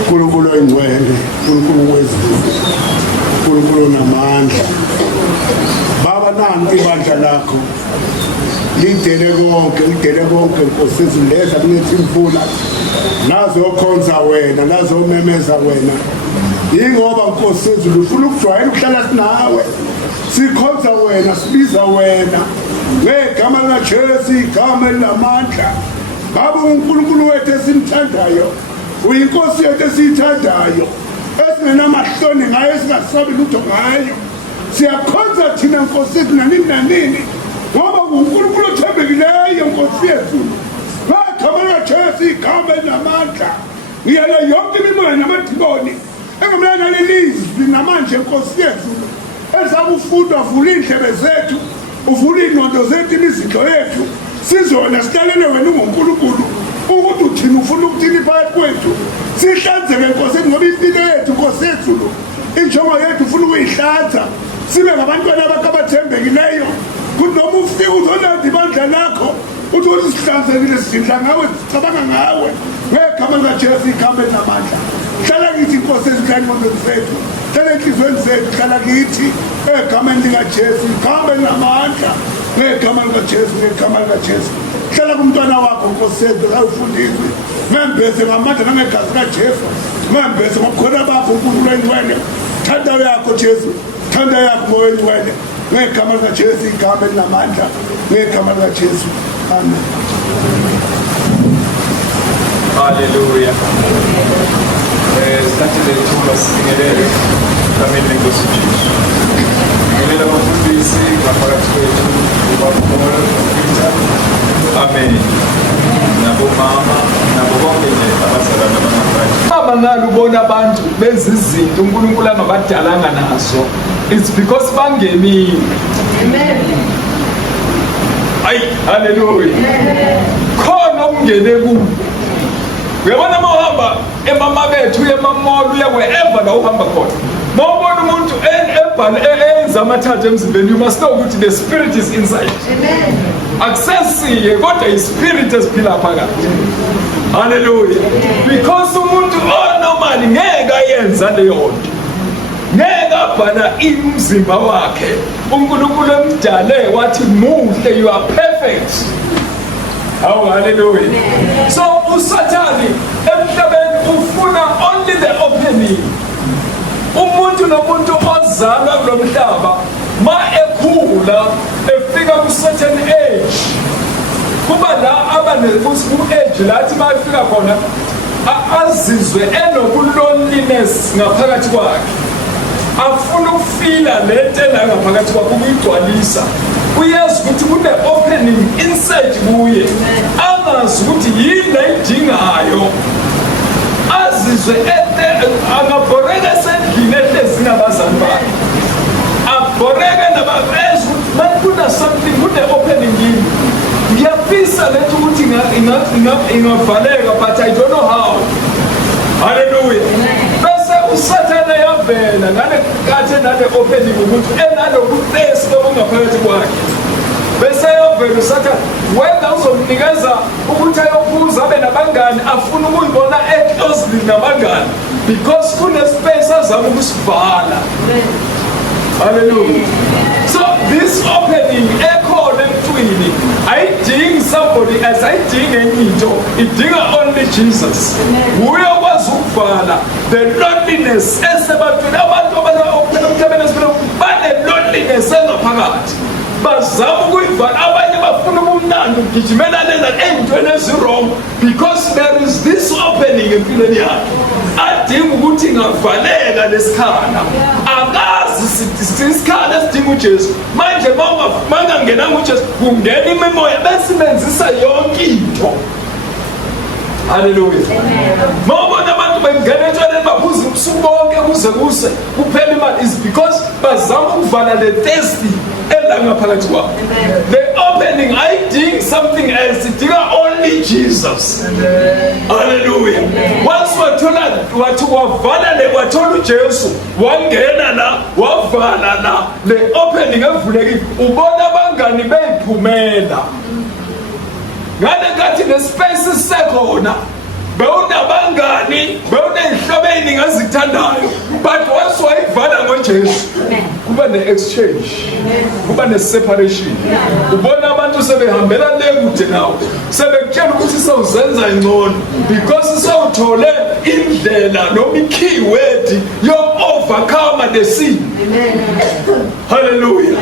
uNkulunkulu oyingcwele, uNkulunkulu wezulu, uNkulunkulu onamandla. Baba, nanti ibandla lakho lidele konke Nkosi yethu, ledla kunethi imvula nazokhonza wena, nazomemeza wena. Yingoba Nkosi yethu ufuna ukujwayela ukuhlala sinawe, sikhonza wena, sibiza wena ngegama likaJesu, igama elinamandla. Baba, uNkulunkulu wethu esimthandayo, uyinkosi yethu esiyithandayo, esingenamahloni ngayo, esingasabi lutho ngayo. Siyakhonza thina Nkosi yethu nanini nanini, ngoba uNkulunkulu othembekileyo Nkosi yethu. Ngegama likaJesu, igama elinamandla, ngiyala yonke imimoya namadimoni engamelana lelizwi namanje Nkosi yethu, ezakufunda. Vula indlebe zethu, uvula ingqondo zethu, imizindlo yethu, sizona silalele wena unguNkulunkulu ukuthi uthini, ufuna ukuthini phakathi kwethu. Sihlanzeke Nkosi yethu, ngoba impilo yethu Nkosi yethu, injongo yethu ufuna ukuyihlanza, sibe ngabantwana bakho abathembekileyo. Kuthi noma ufika uzolanda ibandla lakho, uthi ukuthi sihlanzekile, sidla ngawe, sicabanga ngawe. Ngegama likaJesu, igama elinamandla, hlala kithi Nkosi yethu, hlala engqondweni zethu, hlala enhliziyweni zethu, hlala kithi egameni likaJesu, igama elinamandla. Ngegama likaJesu, ngegama likaJesu, hlala kumntwana wakho Nkosi yethu, ayifundiswe ngembese ngamandla nangegazi likaJesu, ngembese ngobukhona bakho uNkulunkulu oyingcwele. Thanda yakho Jesu, thanda yakho Moya oyingcwele, ngegama likaJesu, igama elinamandla, ngegama likaJesu, amen. Haleluya. Sithathele ithuba singelele egameni lenkosi Jesu. Ngelela abafundisi ngaphakathi kwethu, ubapholo noPeter, amen. Nabomama nabo bonke nje abazalwane bakaKristu. Aba ngalo ubona abantu benza izinto uNkulunkulu angabadalanga nazo, it's because bangenile. Amen. Ayi, haleluya. Khona ukungene kubo. Uyabona uma uhamba emama bethu, emamolo, uya wherever la uhamba khona, uma ubona umuntu enza amathathu emzimbeni, you must know ukuthi the spirit is inside. Amen. Akusesiye kodwa ispirit esiphila phakathi. Hallelujah. Because umuntu onormal ngeke ayenza leyo nto, ngeke abhala umzimba wakhe. uNkulunkulu emdale wathi muhle, you are perfect. Oh, hallelujah. So uSathane emhlabeni ufuna only the opening. Umuntu nomuntu ozalwa kulo mhlaba ma ekhula efika ku certain age, kuba la age lathi ma efika khona azizwe enokuloneliness ngaphakathi kwakhe, afuna ukufila lento la ngaphakathi kwakhe, ukuyigcwalisa. Uyazi ukuthi kune opening inside kuye, angazi ukuthi yini ayidingayo, azizwe angabhoreka esendlini ehlezi nabazali bakhe, abhoreke nabafezi ukuthi bakuna something, kune opening yini. Ngiyafisa lethu ukuthi ingavaleka, but I don't know how. Hallelujah. Bese uSathane yavela ngale kathi nale opening ukuthi enalokuthesi lokungaphakathi kwakhe. Bese yavela uSathane wena uzomnikeza ukuthi ayokhuza abe nabangani, afuna ukuyibona closely nabangani, because kune space azama ukusivala. Hallelujah. So this opening ekhona emntwini ayidingi somebody else, ayidingi enye into, idinga only Jesus. Uye okwazi ukuvala the loneliness esebantwini. Abantu abaophela emhlabeni esibona bane-loneliness engaphakathi, bazama ukuyivala. Abanye bafuna ubumnandi, ugijimelane ey'ntweni ezi-wrong, because there is this opening empilweni yakhe adinga ukuthi ingavaleka lesikhala. Akazi isikhala esidinga uJesu. Manje mangangenanga uJesu kungena imimoya besebenzisa yonke into. Hallelujah. Mawubona abantu bengena entshoneni babuza ubusuku bonke kuze kuphela imali, is because bazama ukuvala le thirsty elangaphakathi kwabo. The opening ayidingi something else, idinga only Jesus. Hallelujah. Once wathi wavala le, wathola uJesu, wangena la, wavala la, the opening evulekile, ubona abangani beyiphumela. Ngale kathi nespace sekhona, bewunabangani, bewuney'hlobo azithandayo, but once wayivala ngoJesu kuba ne-exchange, kuba ne-separation. Ubona abantu sebehambela le kude nawe, sebekutshela ukuthi sewuzenza ingcono because sewuthole indlela noma i-keyword yo-overcome the sin. Hallelujah.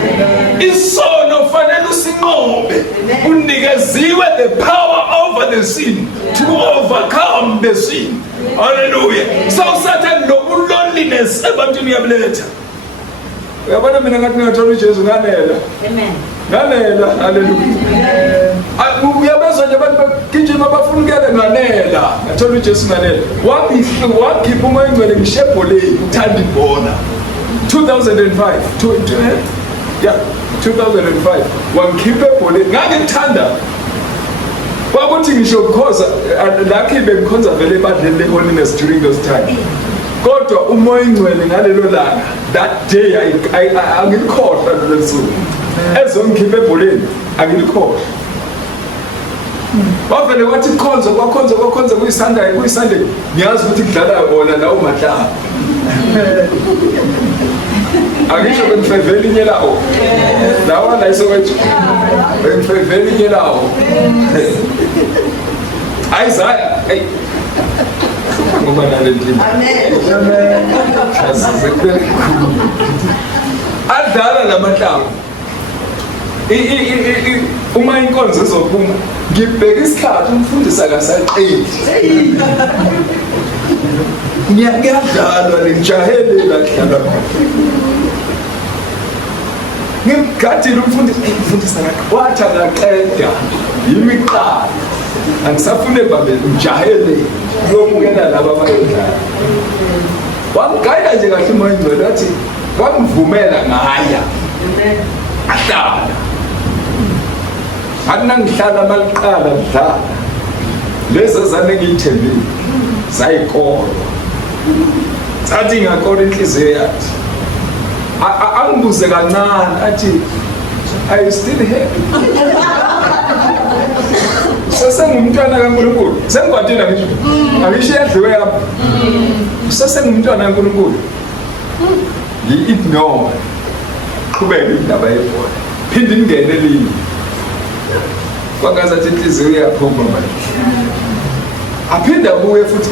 Isono fanele usinqobe, unikeziwe the power over the sin to overcome the sin. Hallelujah. So Satan lobu loneliness ebantwini yabuletha. Uyabona mina ngathi ngathola uJesu nganela. Amen. Nganela. Hallelujah. Uyabezwa nje abantu bagijima bafuna ukuyela nganela. Ngathola uJesu nganela. Wakhipha umoya ingcwele ngishebholeni uthanda ibhola. 2005. 2005. Wangikhipha ebholeni ngangithanda. Kwakuthi ngisho because lucky bengikhonza vele ebandleni le-holiness during those time. Kodwa umoya ingcwele ngalelo langa, that day angikhohlwa lelo suku. Ezongikhipha ebholeni angikhohlwa. Wavele wathi kwakhonza kuyiSunday ngiyazi ukuthi kudlala bona lawo mahlaba. Angisho bengifevela inye lawo. Lawa la isokwethu. Bengifevela inye lawo. Isaiah, hey. Ngoba nalendini. Amen. Adala lamahlaba. Uma inkonzo izophuma, ngibheka isikhathi umfundisi akasaqedi. Ngiyadlalwa lenjahelela kudlala khona. Ngimgadile umfundisi wathi akaqeda imiqala. Angisafune babe ujahele yomukela laba abayodlala. Wangigayela nje kahle umoya ingcwele wathi wangivumela ngaya. Ahlala. Anangihlala maliqala mdlala. Lezi zane ngiyithembile zayikholwa. Sathi ngakholwa inhliziyo yathi. Angibuze kancane athi are you still happy? Sesengumntwana kaNkulunkulu. Sengikwatile ngisho. Angisho yadliwe lapha. Sesengumntwana kaNkulunkulu. Ngi-ignore. Qhubeka indaba yebhola. Phinde ingene elinye. Kwakazathi inhliziyo iyaphuma manje. Aphinda kuye futhi.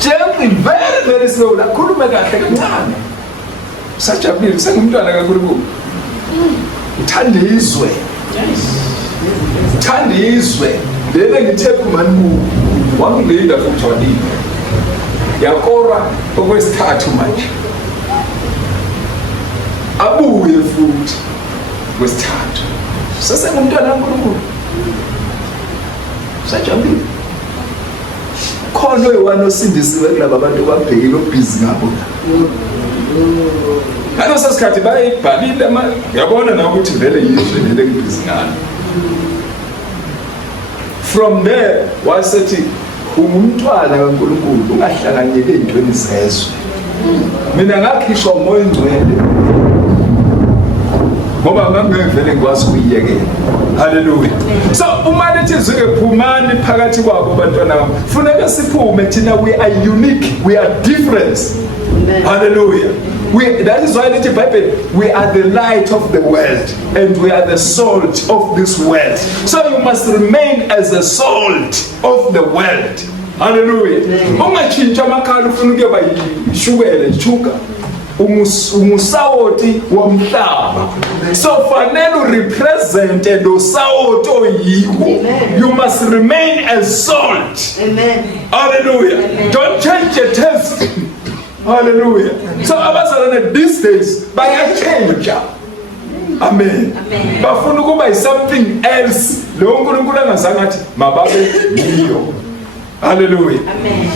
Gently, very very slow. Lakhuluma kahle kancane. Sajabulile sengumntwana kaNkulunkulu. Uthandizwe. Uthandizwe. Lele ngithepha uMaNku wangilinda futhi walinda. Yakora okwesithathu manje. Abuye futhi kwesithathu. Sesengumntwana kaNkulunkulu. Sajabulile. Khona oyiwani osindisiwe kulaba abantu babhekile obhizi ngabo. Ngalo sesikhathi bayibhalile yabona na ukuthi vele yizwe lele ngibhizi ngalo. From there wasethi umntwana kaNkulunkulu ungahlanganyeli ezintweni zezwe. Mina ngakhishwa umoya ingcwele. Ngoba ngangivele ngikwazi ukuyiyekela. Hallelujah. So uma lethi izwe phumani phakathi kwabo bantwana bami. Funeka siphume thina we are unique, we are different. Amen. Hallelujah. That is why in the Bible we are the light of the world and we are the salt of this world. So you must remain as the salt of the world. Hallelujah. Ungachinja amakhala ufuna ukuba yishukela, sugar. Umusawoti womhlaba. So fanele represent lo sawoti oyiwo. You must remain as salt. Amen. Hallelujah. Amen. Don't change your taste. Hallelujah. So abazalwane these days bayachange. Amen. Bafuna ukuba something else. Lo uNkulunkulu angazange athi mababe yiyo. Hallelujah. Amen.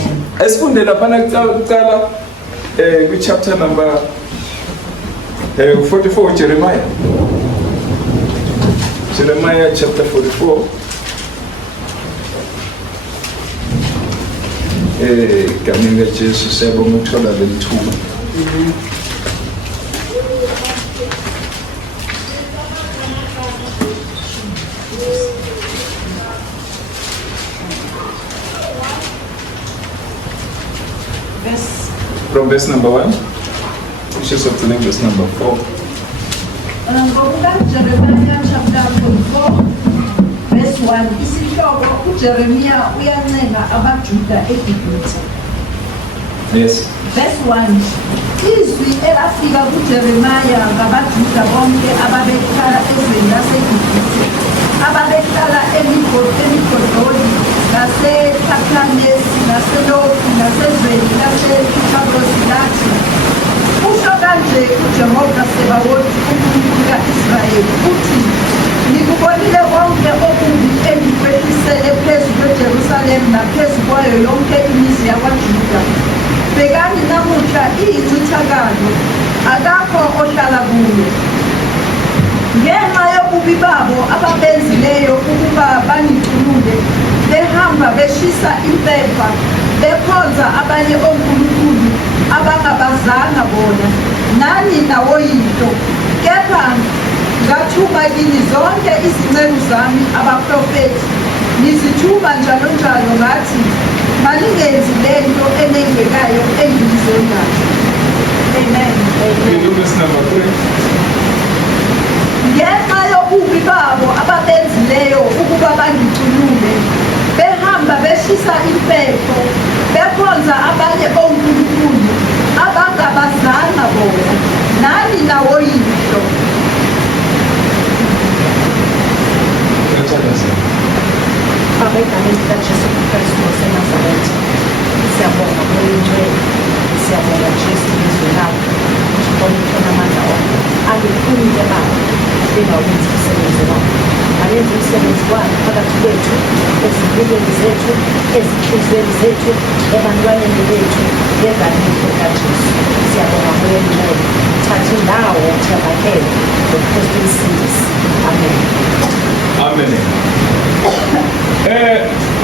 Esifunde lapha kuqala chapter number 44 Jeremiah chapter 44 kaminga Jesu sebonga ukuthola lethuba. from verse number 1. Issues of telling verse number 4. Jeremiah chapter 44 verse 1 isihloko uJeremia uyancenga abaJuda eGibhithe. Yes. Verse 1 izwi elafika kuJeremia ngabaJuda bonke ababehlala ezweni laseGibhithe ababehlala emigodini naseThaphanesi naseLofi nasezweni lasePhatrosi lathi usho kanje uJehova Sebawothi uNkulunkulu ka-Israyeli uthi ngikubonile konke okubi engikwehlisele phezu kweJerusalema naphezu kwayo yonke imizi yakwaJuda. Bhekani namuhla iyincithakalo, akakho ohlala kuyo. Ngenxa yobubi babo ababenzileyo ukuba bangikhulule, behamba beshisa impepha, bekhonza abanye onkulunkulu abangabazanga bona, nani nawoyinto. Kepha ngathuma kini zonke izinceku zami abaprofethi, ngizithuma njalo njalo ngathi maningenzi lento enengekayo engiyizondayo. Amen. Verse number 3. Ngenxa yobubi babo ababenzileyo ukuba bangiculule, behamba beshisa impepho, bekhonza abanye onkulunkulu abangabazanga bona, nani nawoyihlo. Baba, egameni likaJesu Kristu waseNazaretha, siyabonga ngoyingcwele, siyabonga Jesu izwi lakho, uhloniphe namandla wakho. Aliphumile Baba, lingawenzi umsebenzi wakho. Alenze umsebenzi wakho phakathi kwethu, ezimpilweni zethu, ezinhliziyweni zethu, ebantwaneni bethu, ngegameni likaJesu. Siyabonga ngoyingcwele, thatha indawo uthembakele ngoKristu umsindisi. Amen. Amen.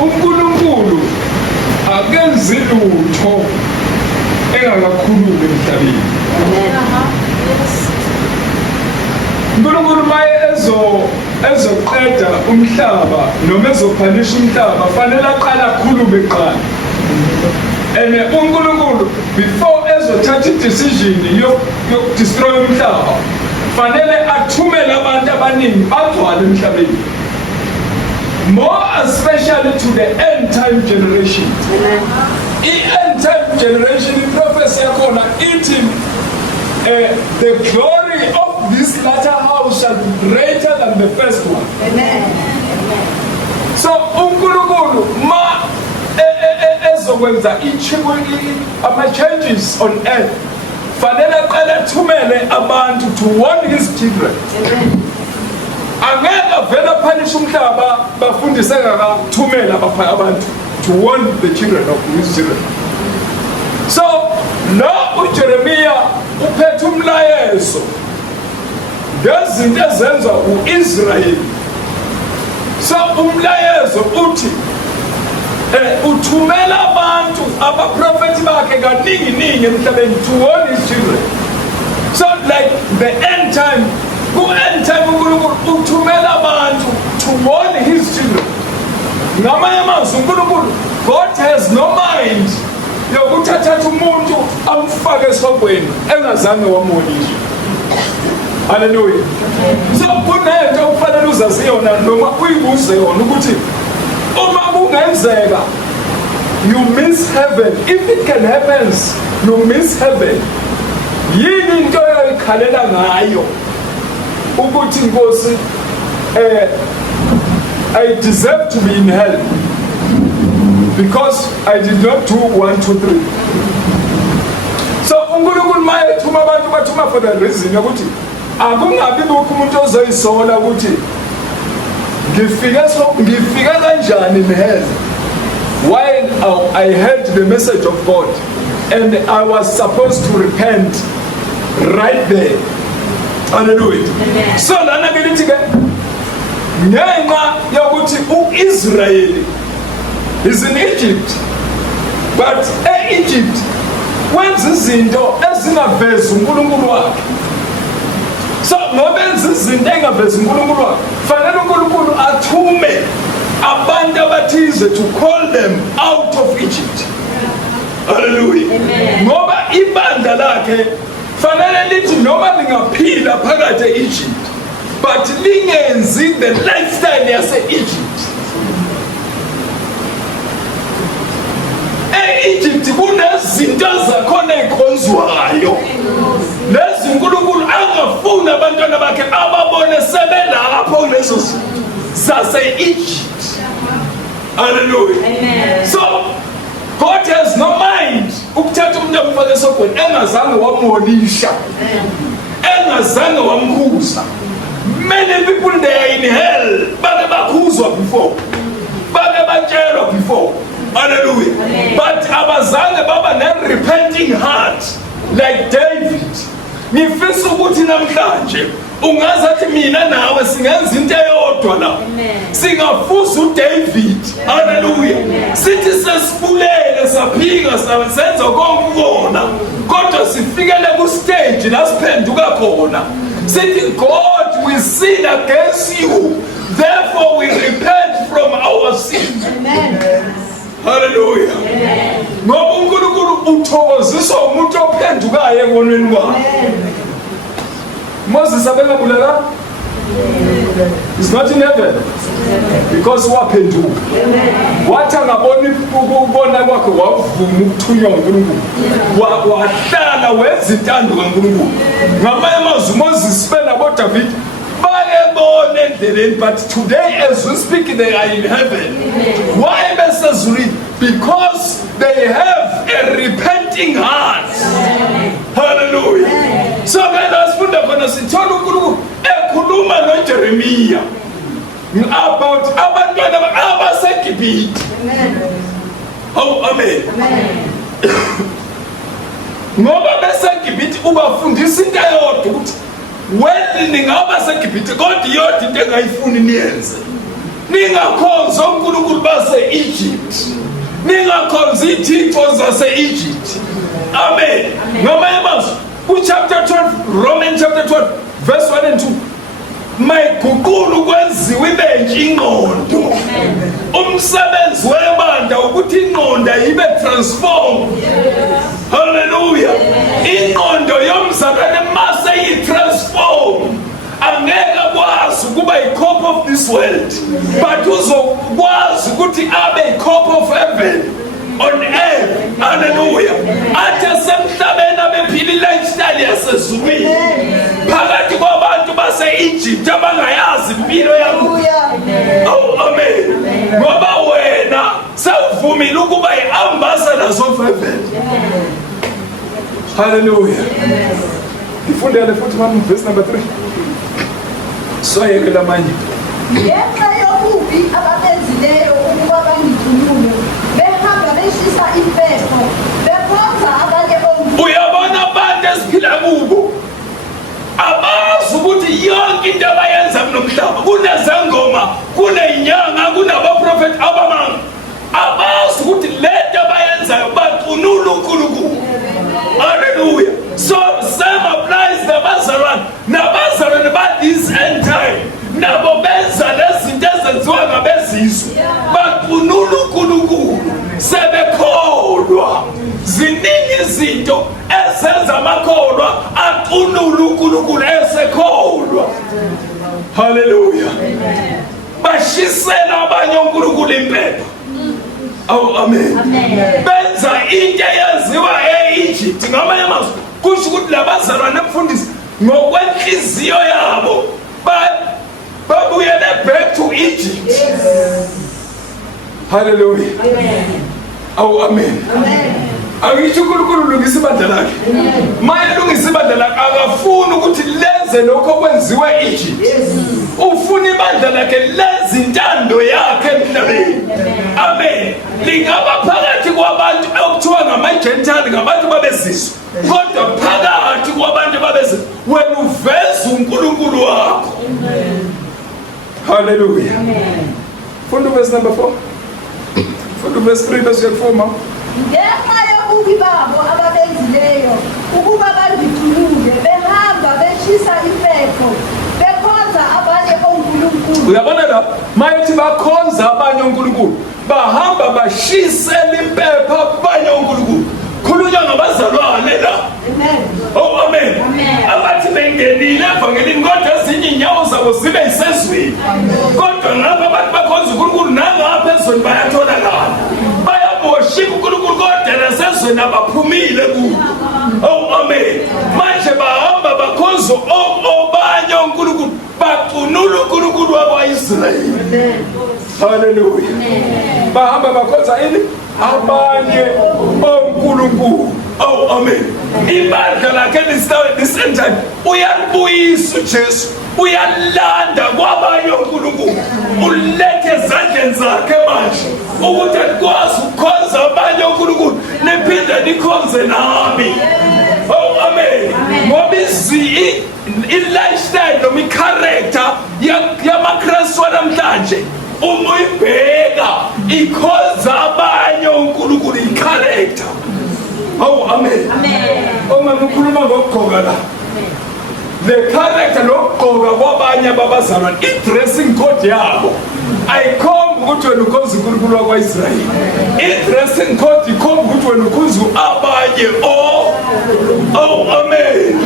uNkulunkulu akenzi lutho engakakhulumi emhlabeni. uNkulunkulu maye ezoqeda umhlaba noma ezophanisha umhlaba fanele aqala akhulume kuqala. And uNkulunkulu before ezothatha idecision yokudestroy umhlaba fanele athumele abantu abaningi bagcwale emhlabeni. More especially to the end time generation. End time generation in prophecy yakona ithi the glory of this latter house shall be greater than the first one. Amen. So uNkulunkulu ma ezokwenza ama-changes on earth fanele aqale athumele abantu to warn his children. Angeke avele aphanishe umhlaba bafundise ngakathumela abantu to warn the children of his children. So lo uJeremia uphethe umlayezo ngezinto ezenzwa u-Israyeli. So umlayezo uthi uthumela abantu abaprofethi bakhe kaningi emhlabeni to warn his children. So like the end time, ku-end time uNkulunkulu uthumela abantu to warn his children. Ngamanye amazwi uNkulunkulu, God has no mind yokuthatha umuntu amfake esogweni engazange wamonisha. Hallelujah. So kunento ufanele uzazi yona noma uyibuze yona ukuthi uma kungenzeka you miss heaven, if it can happen you miss heaven, yini into oyikhalela ngayo ukuthi Nkosi I deserve to be in hell because I did not do 1, 2, 3. So uNkulunkulu maye ethuma abantu bathuma for the reason ukuthi akungabi lokhu umuntu ozoyisola ukuthi ngifika kanjani in hell while I heard the message of God and I was supposed to repent right there. Hallelujah. Amen. So lana ngelithi ke ngenxa yokuthi uIsrael is in Egypt, but Egypt wenza izinto ezingavezi uNkulunkulu wakhe. So ngobenza izinto engavezi uNkulunkulu wakhe fanele uNkulunkulu athume abantu abathize to call them out of Egypt. Hallelujah. Ngoba ibandla lakhe fanele lithi noma lingaphila phakathi e-Egypt but lingenzi the lifestyle yase-Egypt. E-Egypt kunezinto zakhona ezikhonzwayo lezi uNkulunkulu angafuni abantwana bakhe ababone sebelapho kulezo zase-Egypt. Hallelujah. Amen. So God has no mind ukuthatha umuntu amfake esogweni engazange wamuholisha, engazange wamkhuza. Many people they are in hell bake bakhuzwa before, bake batshelwa before. Hallelujah. Amen. But abazange baba ne-repenting heart like David. Ngifisa ukuthi namhlanje ungazathi mina nawe singenza into eyodwa la. Singafuza uDavid. Hallelujah. Sithi sesibulele saphika senza konke ukona kodwa sifikele ku stage la siphenduka khona. Sithi God, we sin against you, therefore we repent from our sins. Amen. Hallelujah. Ngoba uNkulunkulu uthokoziswa umuntu ophendukayo ekonweni kwakhe. Moses abengabulala? He's not in heaven because waphenduka. Wathi angaboni ukubona kwakhe wavuma ukuthunywa nguNkulunkulu. Wahlala wenza intando kaNkulunkulu. Ngamanye amazwi Moses benabo David bayebona endleleni, but today as we speak they are in heaven. Why besezulwini? Because they have a repenting heart. Hallelujah. So guys, sifunda khona sithola uNkulunkulu ekhuluma noJeremiya about abantwana abaseGibhithe. Oh, amen. Ngoba beseGibhithe ubafundisa into eyodwa ukuthi when ningaba seGibhithe kodwa yodwa into engayifuni niyenze. Ningakhonza uNkulunkulu base-Egypt. Ningakhonza izithixo zase-Egypt. Amen. Ngamanye amazwi chapter 12, Romans chapter 12 verse 1 and 2. Mayiguqula ukwenziwa ibentsha ingqondo. Umsebenzi webandla ukuthi ingqondo ibe transformed. Hallelujah. Ingqondo yomzalwane mase yi-transform angeke akwazi ukuba yi-cop of this world, but uzokwazi ukuthi abe yi-cop of heaven on earth. Hallelujah. Athi semhlabeni abephila lifestyle yasezulwini phakathi kwabantu base-Egypt abangayazi impilo yabo. Oh, amen. Ngoba wena sewuvumile ukuba yi-ambassadors of heaven. Hallelujah. Ngifundele futhi manje verse number 3. Soyekela manje. Ngenxa yobubi ababenzileyo ukuba bangithulule behamba beshisa impepho bekhonza abanye bonke. Uyabona abantu esiphila kubo abazi ukuthi yonke into abayenza kunomhlaba kunezangoma, kuneyinyanga, kunabaprofeti abamanga. Abazi ukuthi lento abayenzayo baqunula uNkulunkulu. Hallelujah. So same applies nabazalwane. Nabazalwane ba this end time nabo benza lezinto ezenziwa ngabezizwe baqunula uNkulunkulu sebekholwa. Ziningi izinto ezenza amakholwa aqunula uNkulunkulu esekholwa. Hallelujah. Bashisela abanye uNkulunkulu impepho. Oh, amen. Benza into eyaziwa e-Egypt. Ngamanye amazwi kusho ukuthi labazalwane abafundisi ngokwenhliziyo yabo babuyele back to Egypt. Hallelujah. Oh, amen. Angisho uNkulunkulu ulungisa ibandla lakhe. Maye lungisa ibandla lakhe akafuni ukuthi lenze lokho okwenziwe e-Egypt. Ufuna ibandla lakhe lenze intando yakhe emhlabeni. Amen. Lingaba phakathi kwabantu okuthiwa ngama-Gentile, ngabantu babezizwe, kodwa phakathi kwabantu babezizwe wena uveza uNkulunkulu wakho. Hallelujah. Funda verse number 4. Funda verse 3 verse 4 ma. Ngenxa yobubi babo ababenzileyo ukuba bangithulule behamba beshisa impepho bekhonza abanye onkulunkulu. Uyabona la mayithi bakhonza abanye onkulunkulu bahamba bashisela impepho abanye onkulunkulu. Khulunywa ngabazalwane la Oh amen. Abathi bengenile evangelini kodwa ezinye inyawo zabo zibe yisezweni. Kodwa ngapha abantu bakhonza uNkulunkulu nangapha ezweni bayatholakala. Bayaworship uNkulunkulu kodwa nasezweni abaphumile kuwo. Oh amen. Manje bahamba bakhonza obanye uNkulunkulu baqunula uNkulunkulu wakwa-Israyeli. Hallelujah. Bahamba bakhonza ini abanye onkulunkulu. Oh amen. Ibandla lakhe lisenjani? Uyalibuyisa uJesu, uyalanda kwabanye onkulunkulu, ulethe ezandleni zakhe manje ukuthi alikwazi ukukhonza abanye onkulunkulu niphinde nikhonze nami. Oh amen. Ngoba i-lifestyle noma i-character yamakristu namhlanje uma uyibheka ikhonza abanye onkulunkulu i-character. Oh amen. Uma ngikhuluma ngokugqoka la, the character lokugqoka kwabanye abazalwane, i-dressing code yabo ayikhombi ukuthi wena ukhonza uNkulunkulu wakwa-Israyeli. I-dressing code ikhombi ukuthi wena ukhonza abanye. Oh amen.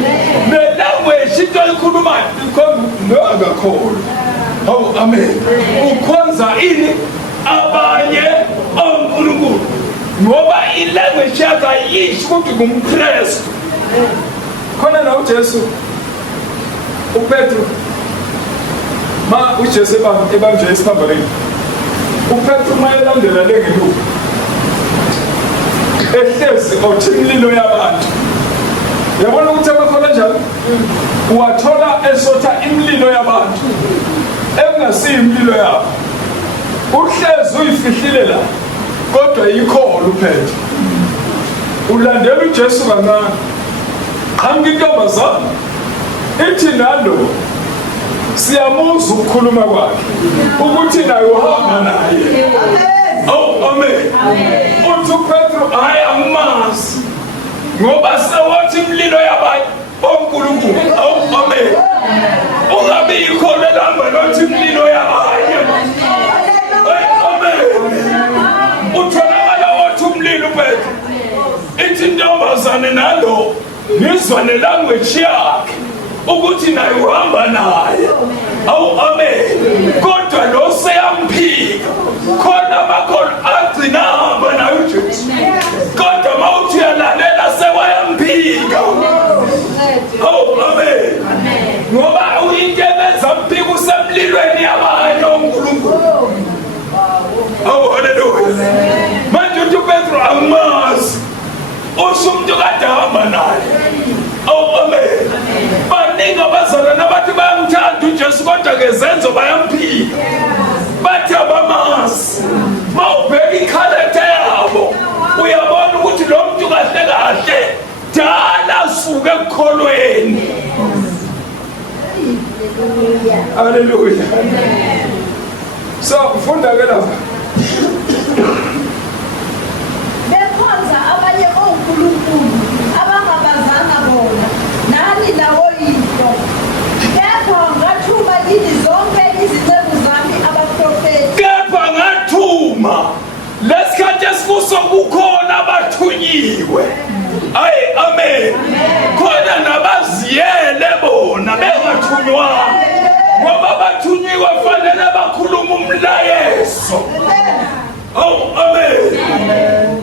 Ne-language into oyikhulumayo ikhombi ngakakholwa. Oh amen. Ukhonza ini abanye onkulunkulu ngoba ilanguage yakhe ayisho ukuthi ngumKristu. Khona na uJesu uPetru ma uJesu ebanje isiphambaleni, uPetru mayelandela lengeluka ehlezi othi imlilo yabantu. Yabona ukuthi abakhona njalo wathola esotha imlilo yabantu engasiyi imlilo yabo, uhlezi uyifihlile la kodwa ikhona uPetru. Ulandela uJesu kancane, qhamuka intombazana ithi nalo siyamuzwa ukukhuluma kwakhe ukuthi naye uhamba naye. Oh amen. Uthi uPetru hayi angimazi ngoba sewathi imlilo yabanye onkulunkulu. Oh amen. Ungabi ikhona lamba lothi imlilo yabanye. Utholakala wathi umlilo uPetru, ithi intombazane nalo nizwane language yakhe ukuthi naye uhamba naye. Awu amen. Kodwa lo seyamphika khona amakhono agcina ahamba naye uJesu, kodwa mawuthi uyalalela sewayamphika. Awu amen. Ngoba uyinto ebenza mphika usemlilweni yabanye onkulunkulu. Oh hallelujah. Manje uthi uPetru angimazi, usumuntu kade ahamba naye. Oh amen. Baningi abazalwane abathi bayamthanda uJesu kodwa kezenzo bayamphika, bathi abamazi. Mawubheka i-character yabo uyabona ukuthi lo muntu kahle kahle dala suke ekukholweni. Hallelujah. So ufunda ke lapha bekhonza abanye onkulunkulu abangabazanga bona nani lawo yinto. Kepha ngathuma kini zonke izinceku zami abaprofeti. Kepha ngathuma lesikhathi esikuso kukhona abathunyiwe. Ayi amen. Khona nabaziyele bona bengathunywanga ngoba abathunyiwe fanele bakhuluma umlayezo. Oh amen.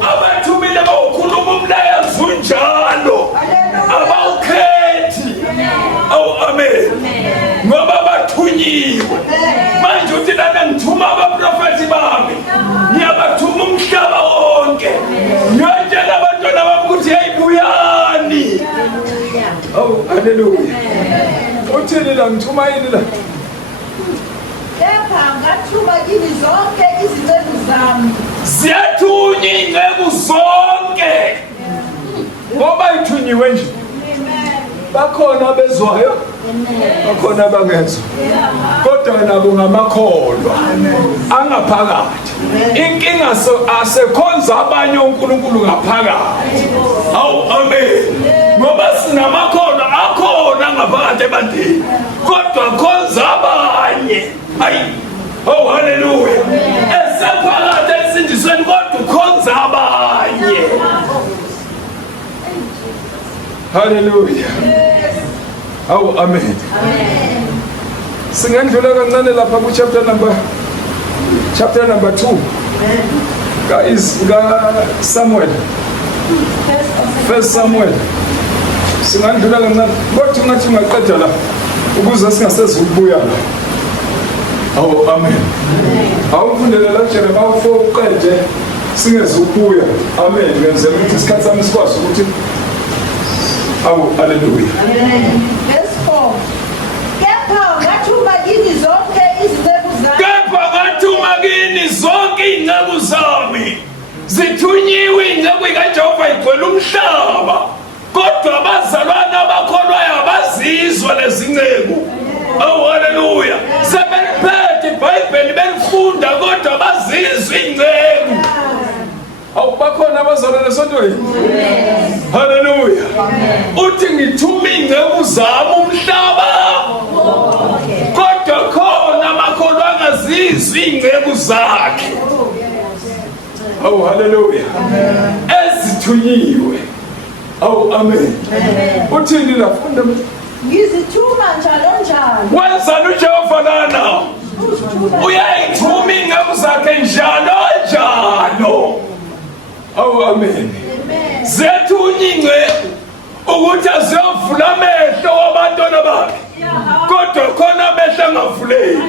Abathumile bawukhuluma umlayezo unjalo abawukhethi. Oh amen. Ngoba bathunyiwe. Manje uthi lana ngithuma abaprofeti bami, ngiyabathuma umhlaba wonke, ngiyatshela abantwana bami ukuthi yayibuyani. Oh hallelujah. Uthini la ngithuma yini la? Kepha ngathuma kini zonke izinceku zami. Ziyathunya iy'nceku zonke ngoba ithunyiwe nje. Bakhona abezwayo, bakhona abangezwa, kodwa nabo ngamakholwa angaphakathi. Inkinga asekhonza abanye onkulunkulu ngaphakathi. Awu amen. Ngoba sinamakholwa akhona ngaphakathi ebantwini kodwa khonza abanye. Hayi. Oh hallelujah. Esephakathi esindisweni kodwa ukhonza abanye. Hallelujah. Awu amen. Singendlula kancane lapha ku chapter number 2. Ka Samuel. First Samuel. Singendlula kancane kodwa ngathi ngaqeda la ukuze singasezi ukubuya la. Awu amen. Awufundele la Jeremiah 4 uqede singeze ukubuya. Amen. Ngenzela ukuthi isikhathi sami sikwazi ukuthi awu hallelujah. Verse 4. Kepha ngathuma kini zonke izinceku zami. Kepha ngathuma kini zonke iy'nceku zami. Zithunyiwe iy'nceku kaJehova igcwele umhlaba. Kodwa abazalwane abakholwayo abazizwa lezi zinceku. Oh hallelujah. Sebeliphethe iBhayibheli belifunda kodwa abazizwa iy'nceku. Awu bakhona abazalwane esontweni. Hallelujah. Uthi ngithuma iy'nceku zami umhlaba. Kodwa khona amakholwa angazizwa iy'nceku zakhe. Oh hallelujah. Ezithunyiwe. Oh amen. Uthini la funda Ngizithuma njalo. wenzani uJehova lana? Uyayithuma iy'nceku zakhe njalo. Oh amen. Zethunyiwe ukuthi aziyovula amehlo wabantwana bakhe. Kodwa khona amehlo angavuleki.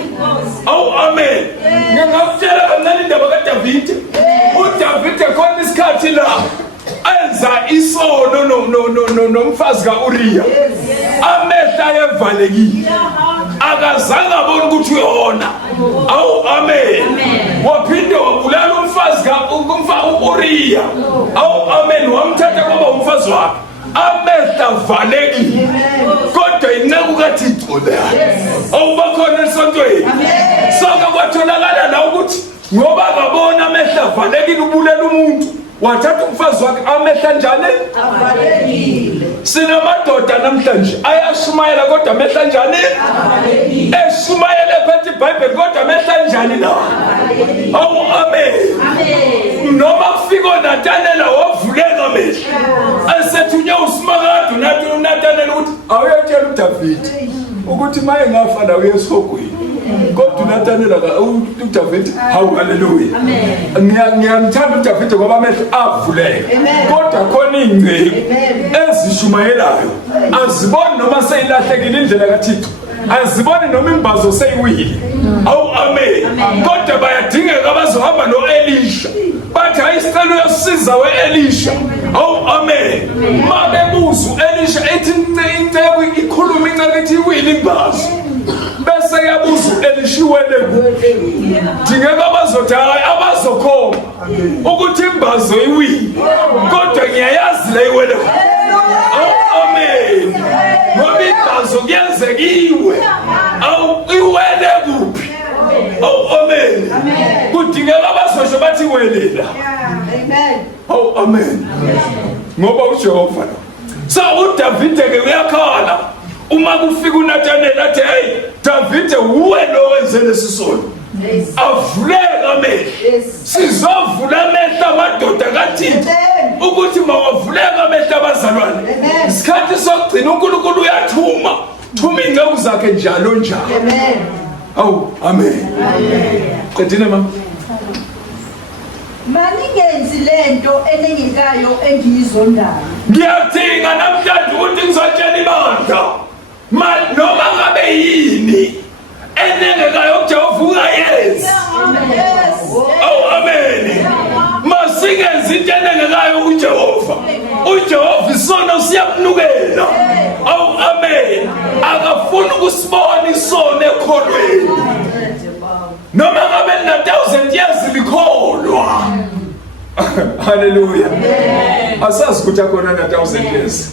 Awu amen. Ngingakutshela kancane indaba kaDavide. uDavide khona isikhathi la enza isono nomfazi kaUriya. Amehlo ayevalekile. Akazange abone ukuthi uyona. Awu amen. Waphinde wabulala umfazi kaUriya. Awu amen. Wamthatha kwaba umfazi wakhe. Amehlo avalekile. Kodwa inceku kaThixo leyo. Awubakhona esontweni. Sonke kwatholakala la ukuthi ngoba ngabona amehlo avalekile ubulela umuntu. Wathatha umfazi wakhe amehlo anjani? Avalekile. Sinamadoda namhlanje ayashumayela kodwa amehlo anjani? Avalekile. Eshumayela phethe iBhayibheli kodwa amehlo anjani na? Awu amen. Amen. Noma kufika uNatanela wavuleka amehlo. Asethunywe uSimakade uNatanela ukuthi awuyotshela uDavide ukuthi maye ngafa la uyesogwini. Kodwa uNatanela uDavide hawu hallelujah. Amen. Ngiyamthanda uDavide ngoba amehlo avuleka. Kodwa khona ingceku ezishumayelayo. Aziboni noma seyilahlekile indlela kaThixo. Aziboni noma imbazo seyiwile. Awu amen. Kodwa bayadingeka abazohamba noElisha. Bathi ayisicelo yosiza weElisha. Awu amen. Mabebuza uElisha ethi inceku ikhuluma inceku ethi iwile imbazo. Bese yabuza uElisha iwele kuphi. Dingeka abazothi abazokhomba ukuthi imbazo iwile. Kodwa ngiyayazi la iwele. Awu amen. Ngoba imbazo kuyenzekiwe. Awu iwele kuphi. Awu amen. Kudingeka abazosho bathi iwelela. Amen. Awu amen. Ngoba uJehova so uDavide ke uyakhala uma kufika uNatanela athi hey Davide uwe lo wenze lesisono. Avuleka amehlo. Sizovula amehlo amadoda kaThixo ukuthi mawavuleka amehlo abazalwane. Isikhathi sokugcina uNkulunkulu uyathuma. Thuma inceku zakhe njalo. Amen. Awu amen. Qedile mama. Maningenzi lento enengekayo engiyizondayo. Ngiyadinga namhlanje ukuthi ngizotshela ibandla. Noma ngabe yini enengekayo uJehova uyayenza. Oh amen. Masingenzi into enengekayo uJehova. uJehova isono siyamnukela. Oh amen. Akafuni ukusibona isono ekholweni. Noma ngabe na 1000 years likholwa. Hallelujah. Asazi ukuthi akona na 1000 years.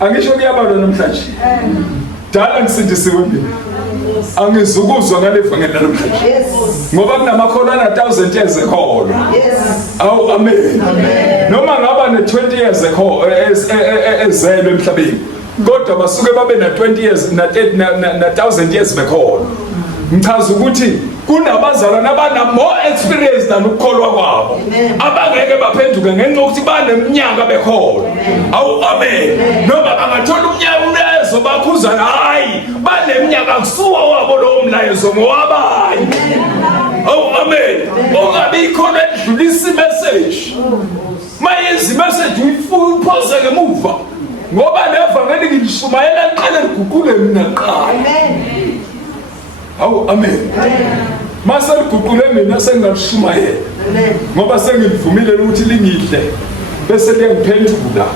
Angisho kuyabalwa namhlanje. Dala ngisindisiwe mina. Angizukuzwa ngale vangeli namhlanje. Ngoba kunamakholwa na 1000 years ekholwa. Awu amen. Noma ngaba ne 20 years ekholwa ezelwe emhlabeni. Kodwa basuke babe na 20 years na 1000 years bekholwa. Ngichaza ukuthi kunabazalwane abana more experience than ukukholwa kwabo abangeke baphenduke ngenxa yokuthi baneminyaka bekhona. Awu amen. Noma bangathola umlayezo bakhuzana, hayi baneminyaka kusuwa wabo lowo mlayezo ngowabanye. Awu amen. Ungabikho edlulisa imessage. Mayenza imessage uyiphoze ngemuva ngoba nevangeli ngishumayela liqale liguqule mina qala. Amen. Awu amen. Mase liguqule mina sengishumayela ngoba sengivumile ukuthi lingidle bese liyangiphendula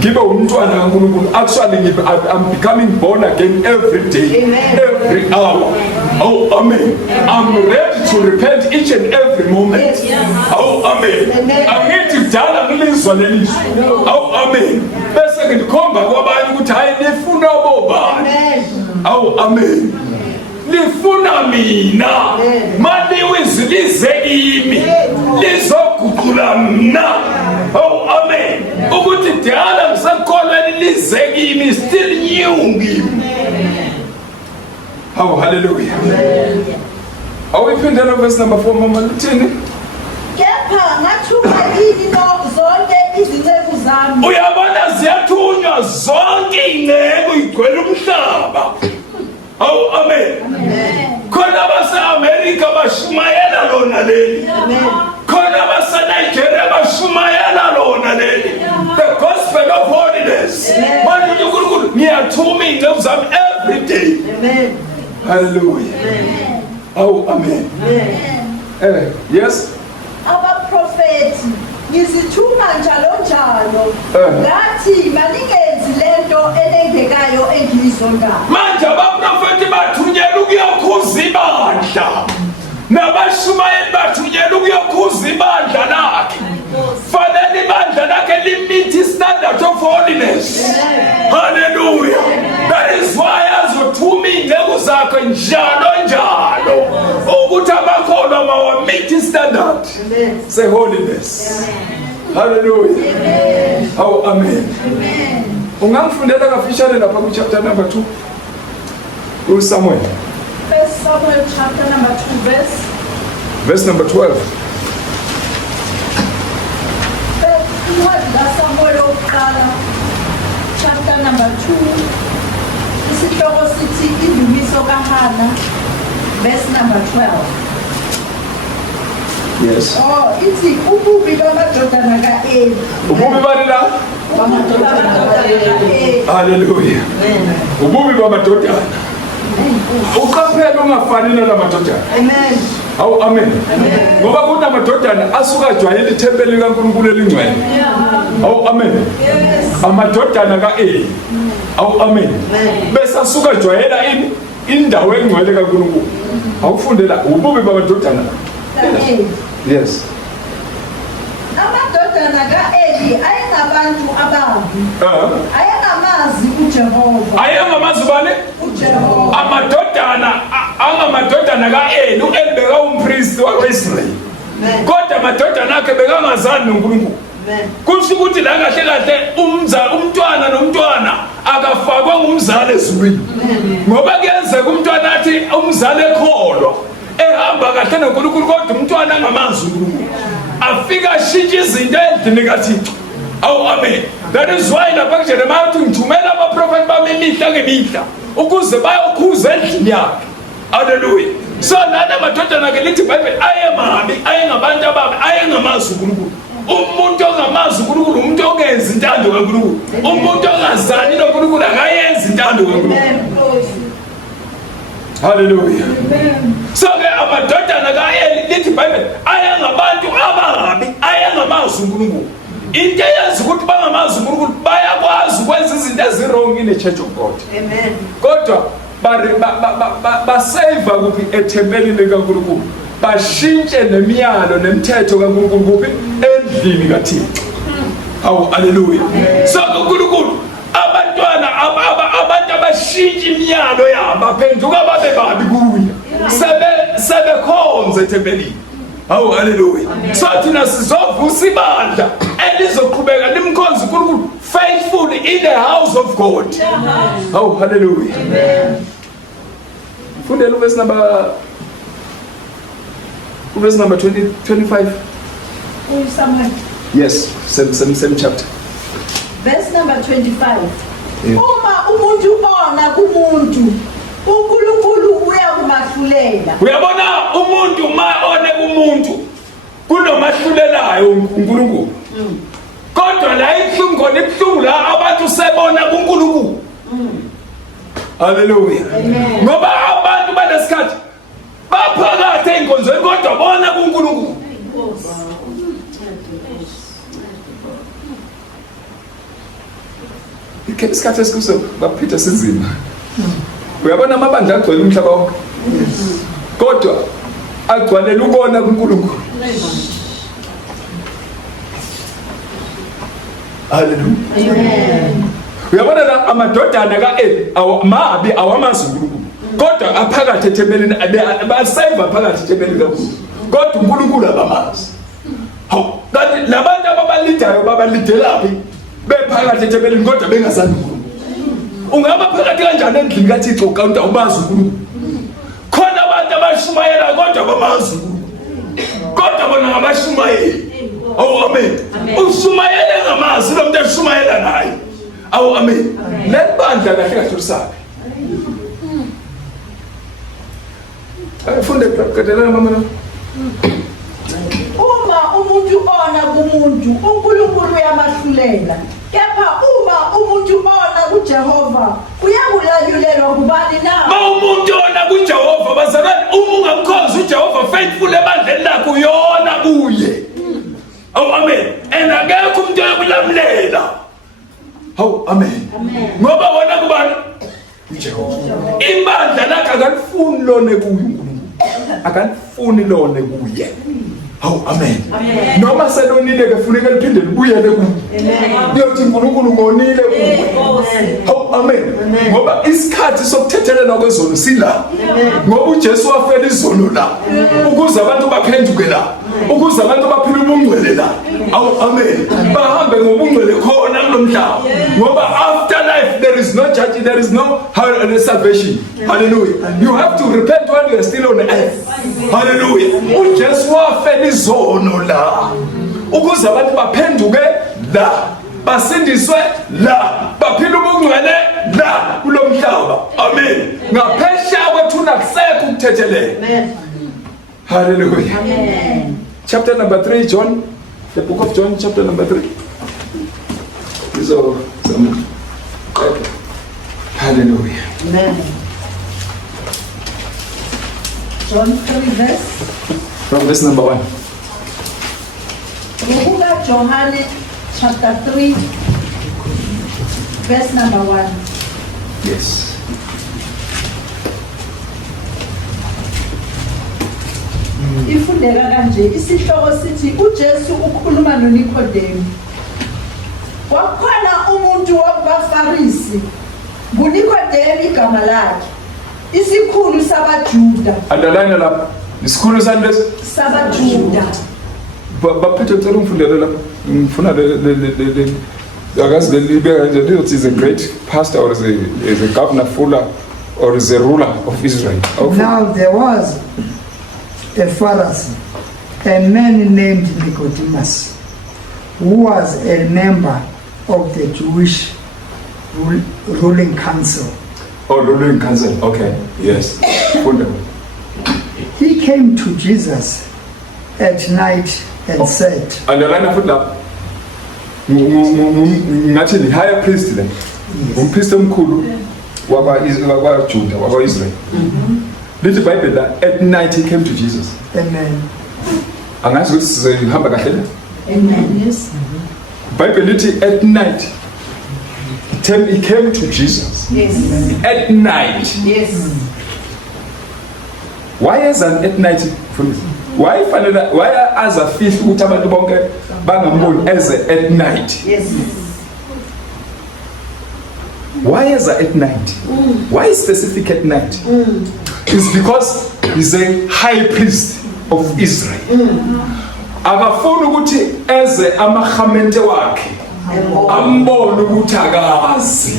ngibe umntwana kaNkulunkulu. Actually I'm becoming born again every day, every hour. Oh amen. I'm ready to repent each and every moment. Oh amen. Angithi kudala ngilizwa lelizwi. Oh amen. Bese ngikhomba kwabanye ukuthi hayi nifuna bobani. Oh amen. Lifuna mina maniwizilize kimi lizoguqula mna. Oh amen. Ukuthi dala ngisekholweni lize kimi still new kimi. Oh hallelujah. Awuyiphindela verse number 4 mama lithini? Kepha ngathuka yini zonke izinceku zami. Uyabona ziyathunywa zonke ingcebo igcwele umhlaba. Oh amen. Khona base-America bashumayela lona leli. Khona base-Nigeria bashumayela lona leli. The gospel of holiness. Manje uNkulunkulu ngiyathuma ingcebu zami every day. Hallelujah. Oh amen. Yes. Abaprofeti ngizithuma njalo ngathi maningenzi lento elengekayo engiyizondayo. Manje abaprofeti bathunyelwa ukuyokhuza ibandla nabashumayeli bathunyelwa ukuyokhuza ibandla lakhe. Fanele ibandla lakhe limit standard of holiness. Hallelujah. That is why azothuma ingceku zakhe njalo ukuthi abakholwa mawamit standard. Say holiness. Hallelujah. Oh amen. Ungangifundela kafishane lapha ku chapter number 2 uSamuel. First Samuel chapter number 2 verse number 12. Samuel oqala chapter number 2 isihloko sithi indumiso kaHana verse number 12. Yes. Oh, ithi ububi bamadodana kaEli. Ububi bani la? Bamadodana kaEli. Hallelujah. Ububi bamadodana. Uqaphela ungafani namadodana. Amen. Awu amen. Ngoba kunamadodana asuka ajwayele ithempeli likaNkulunkulu elingcwele. Awu amen. Amadodana kaEli. Awu amen. Bese asuka ajwayela indawo engcwele kaNkulunkulu. Awufundela ububi bamadodana. Yes. Amadodana kaEli ayengabantu ababi. Ayengamazi uJehova. Ayengamazi bani? uJehova. Amadodana kaEli, uEli beka umpriest wakwIsrael. Kodwa amadodana akhe bekangazani noNkulunkulu. Kusho ukuthi la kahle kahle umntwana nomntwana akafakwa ngumzali ezulwini. Ngoba kuyenzeka umntwana athi umzali ekholwa ehamba kahle noNkulunkulu kodwa umntwana angamazi uNkulunkulu. Afika ashintshe izinto endlini kaThixo. Awu amen. That is why lapha kuJeremiah uthi ngithumela abaprofeti bami imihla ngemihla ukuze bayokhuza endlini yakhe. Hallelujah. So lana amadodana ke lithi iBhayibheli ayemabi, ayengabantu ababi, ayengamazi uNkulunkulu. Umuntu ongamazi uNkulunkulu umuntu ongenzi intando kaNkulunkulu. Umuntu ongazani noNkulunkulu akayenzi intando kaNkulunkulu. Hallelujah. So ke amadodana kaEli lithi iBhayibheli ayengabantu ababi, ayengamazi uNkulunkulu. Into eyenza ukuthi bangamazi uNkulunkulu bayakwazi ukwenza izinto ezirong in the church of God. Amen. Kodwa basave kuphi ethempelini likaNkulunkulu. Bashintshe nemiyalo nemithetho kaNkulunkulu kuphi endlini kaThixo. Awu hallelujah. So uNkulunkulu abantu abashintsha imiyalo yabo baphenduka babe babi kuye. Sebekhonza ethempelini. Awu hallelujah. So thina sizovusa ibandla elizoqhubeka limkhonza uNkulunkulu faithfully in the house of God. Oh hallelujah. Fundela verse number Verse number 25. Somewhere. Yes, same chapter. Verse number 25. Yeah. Uma umuntu ona kumuntu, uNkulunkulu uyakumahlulela. Uyabona umuntu ma one kumuntu kunomahlulelayo uNkulunkulu. Kodwa la ihlungu khona ibuhlungu la abantu sebona kuNkulunkulu. Hallelujah. Ngoba abantu banesikhathi baphakathi enkonzweni kodwa bona kuNkulunkulu. Isikhathi esikuso baphitha sizima. Uyabona amabandla agcwele umhlaba wonke. Kodwa agcwalele ukona kuNkulunkulu. Hallelujah. Amen. Uyabona la amadodana kaEli mabi awamazi uNkulunkulu. Kodwa aphakathi ethembelini baseva phakathi ethembelini kaNkulunkulu. Kodwa uNkulunkulu abamazi. Hawu, kanti labantu ababalidayo babalidelaphi bephakathi ethembelini kodwa bengasazi uNkulunkulu. Ungaba phakathi kanjani endlini kaThixo kanti awumazi uNkulunkulu? Khona abantu abashumayela kodwa abamazi uNkulunkulu. Kodwa bona ngabashumayeli. Awu amen. Ushumayela ngamazi lo muntu eshumayela naye. Awu amen. Lebandla kahle kahle usabe. Funde kadelana mama. Uma umuntu ona kumuntu, uNkulunkulu uyamahlulela. Kepha uma umuntu ona kuJehova, uyakulalulelwa kubani na? Ma umuntu ona kuJehova bazalwane uma ungamkhonza uJehova faithful ebandleni lakho uyona kuye. Awu amen. Akekho umuntu oyakulamulela. Hawu amen. Ngoba wona kubani? uJehova. Ibandla lakhe akalifuni lone kuye uNkulunkulu. Akalifuni lone kuye. Hawu amen. Noma selonile ke kufuneka liphinde libuyele kuye. Liyothi uNkulunkulu ngonile kuye. Hawu amen. Ngoba isikhathi sokuthethelelwa kwezono sila. Ngoba uJesu wafela izono la. Ukuze abantu baphenduke la. Ukuze abantu baphile ubungcwele la. Awu amen. Bahambe ngobungcwele khona kulomhlaba. Ngoba after life there is no judgment, there is no salvation. Hallelujah. You have to repent while you are still on earth. Hallelujah. uJesu wafela izono la. Ukuze abantu baphenduke la. Basindiswe la. Baphile ubungcwele la kulomhlaba. Amen. Ngaphesha kwethu nakusekho ukuthethelela. Amen. Hallelujah. Amen. Chapter number 3, John, the book of John, chapter number 3. These are some. Okay. Hallelujah. Amen. John 3 verse. From verse number 1. Ukuka John chapter 3 verse number 1. Yes. Ifundeka kanje isihloko sithi uJesu ukhuluma noNikodemu. Kwakhona umuntu wabaFarisi, nguNikodemu igama lakhe, isikhulu sabaJuda. Underline lapha. Isikhulu sabaJuda. Baphethe ucela umfundele lapha. Ngifuna le akazi lelibeka nje lithi is a great pastor or is a governor fuller or is a ruler of Israel. Now there was a Pharisee, a man named Nicodemus, who was a member of the Jewish ruling council. Oh, ruling council. Okay. Yes. Wonderful. He came to Jesus at night and said, Underline footla. Ngathi ni higher priest then. Umpriest omkhulu wakwa Juda, wakwa Israel. Lithi Bible la at night he came to Jesus. Amen. Angazi ukuthi sizihamba kahle. Amen. Yes. Bible lithi at night he came to Jesus. Yes. At night. Yes. Why is at night? Why as a fifth ukuthi abantu bonke bangamboni as at night? Yes. Why is at night? Why specific at night? It's because he's a high priest of Israel. Akafuna ukuthi eze amahamente wakhe ambone ukuthi akazi.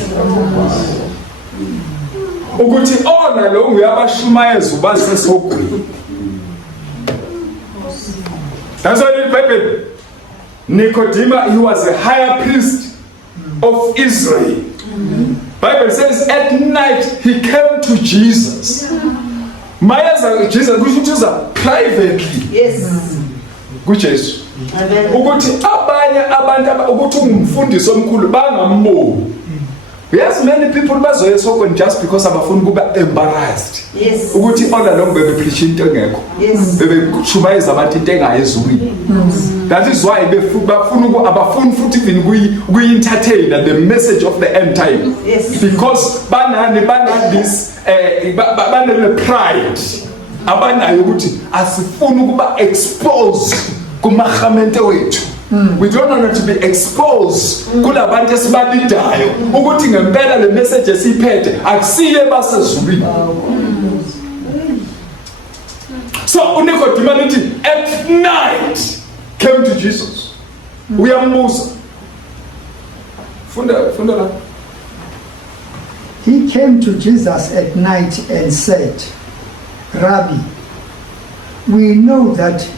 Ukuthi ona lo nguyabashumayeza ubasesogwini. That's why in the Bible, Nicodemus, he was a higher priest of Israel. Bible says at night he came to Jesus. Mayaza Jesus kushutuza privately. Yes. kuJesu ukuthi abanye abantu ukuthi umfundisi omkhulu bangamboni. Yes, many people bazoyesoko just because abafuna kuba embarrassed. Yes. Ukuthi ona lo bebe preach into engekho. Yes. Bebe kushumayeza abantu into engayezwini. That is why bafuna abafuni futhi even kuyi-entertain the message of the end time. Yes. Because banani this banale pride abanayo ukuthi asifuni ukuba expose kumahamente wethu. We don't want to be exposed kulabantu esibalidayo ukuthi ngempela le message esiphethe akusiye basezulwini. So uNicodemus at night came to Jesus. Uyambuza. Funda la. He came to Jesus at night and said, Rabbi, we know that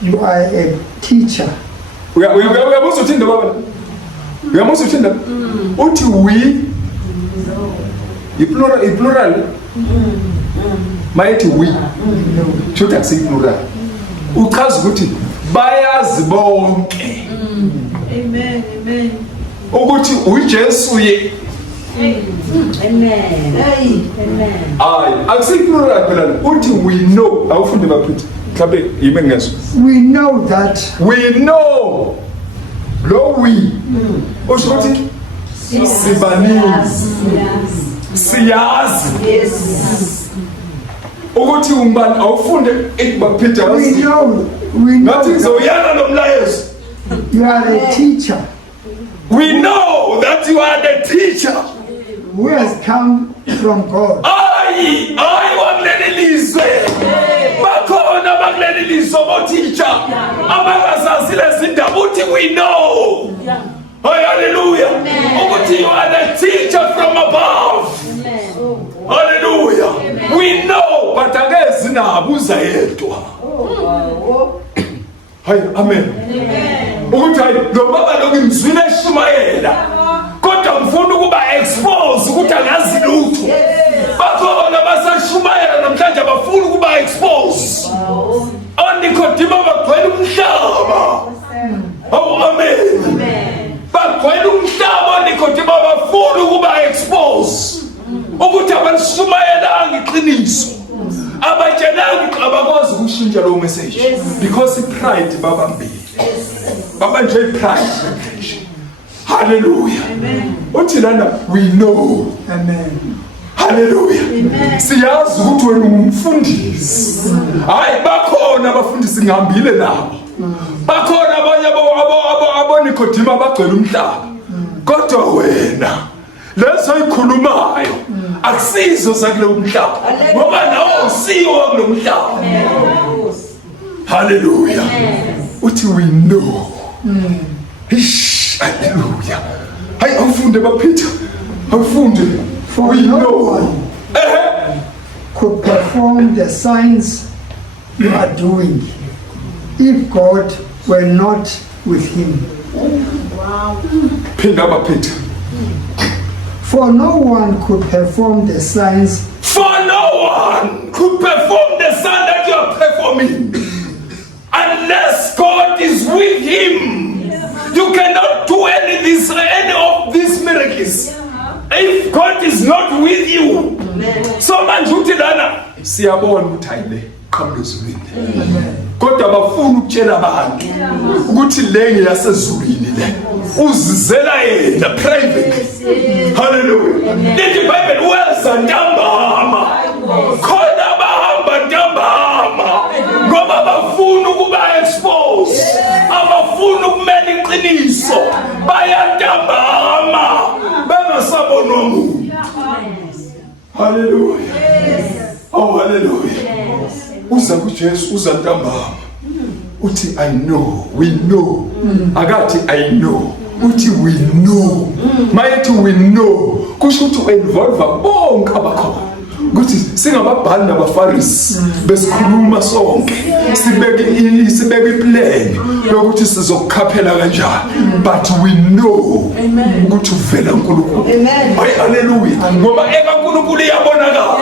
you are a teacher. Uyabuza uthinda baba. Uyabuza uthinda. Uthi we i-plural. Mayithi we. Should I say plural? Uchaza ukuthi bayazi bonke. Amen. Amen. Ukuthi uJesu ye. Amen. Amen. Hayi, akusiyi plural phela. Uthi we know. Awufunde baphithi. Mhlawumbe yime ngeso. We know that. We know. Lo we. Usho ukuthi sibaningi. Siyazi. Yes. Ukuthi umbani awufunde ekubaphetha We wazi. know Ngathi that ngizoyana nomlayezo. you are a teacher We know that you are the teacher. who has come from God. Ayi wakuleli lizwe. Bakhona bakuleli lizwe bo-teacher. Abangazazi lezi ndaba uthi we know. Hallelujah. Ukuthi you are the teacher from above. Hallelujah. We know, but angezi nabo uzayedwa. Hayi, amen. Ukuthi hayi lo baba lo ngimzwile eshumayela. Kodwa ngifuna ukuba expose ukuthi angazi lutho. Bakhona basashumayela namhlanje abafuna ukuba expose. Onicodemus bagcwele umhlaba. Oh, amen. Bagcwele umhlaba Nicodemus bafuna ukuba expose. Ukuthi abanishumayelanga iqiniso. Abatshelanga abakwazi ukushintsha lo message because pride babambile. Baba nje pride. Hallelujah. Uthi lana we know. Amen. Hallelujah. Siyazi ukuthi wena umfundisi. Hayi bakhona abafundisi ngihambile nabo. Bakhona abanye Nicodemus abagcwele umhlaba. Kodwa wena leso ikhulumayo akusizo sakule umhlaba ngoba nawo usiyo wakule umhlaba. Hallelujah. Uthi we know. Hallelujah. Hayi awufunde baphetha. Awufunde. For We no know. one could perform the signs you are doing if God were not with him. Phinda baphetha. For no one could perform the signs For no one could perform the sign that you are performing unless God is with him. You cannot do any of these miracles if God is not with you. So manje uthi lana siyabona ukuthi ayile qhamuzulwini. Kodwa bafuna ukutshela abantu ukuthi le ngiyasezulwini le uzizela yena private. Hallelujah. Lithi iBhayibheli weza ntambama. Khona bahamba ntambama ngoba bafuna ukuba expose. Abafuna ukumela iqiniso. Bayantambama bengasabona umuntu. Hallelujah. Oh hallelujah. Uza kuJesu uza ntambama. Uthi I know, we know. Akathi I know. Uthi we know. Mayithi we know. Kusho ukuthi involve bonke abakhona. ukuthi singababhali nabafarisi besikhuluma sonke sibeke iplan yokuthi sizokukhaphela kanjani, but we know ukuthi uvela uNkulunkulu. Hayi haleluya, ngoba ekaNkulunkulu iyabonakala,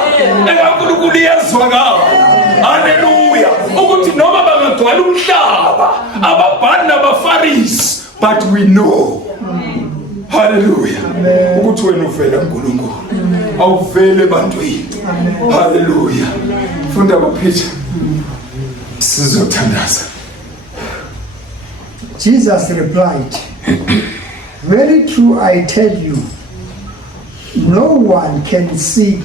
ekaNkulunkulu iyazwakala. Haleluya, ukuthi noma bangagcwala umhlaba ababhali nabafarisi, but we know haleluya ukuthi wena uvela uNkulunkulu, awuvele ebantwini. Haleluya. Funda baPeter sizothandaza. Jesus replied, very true I tell you, no one can see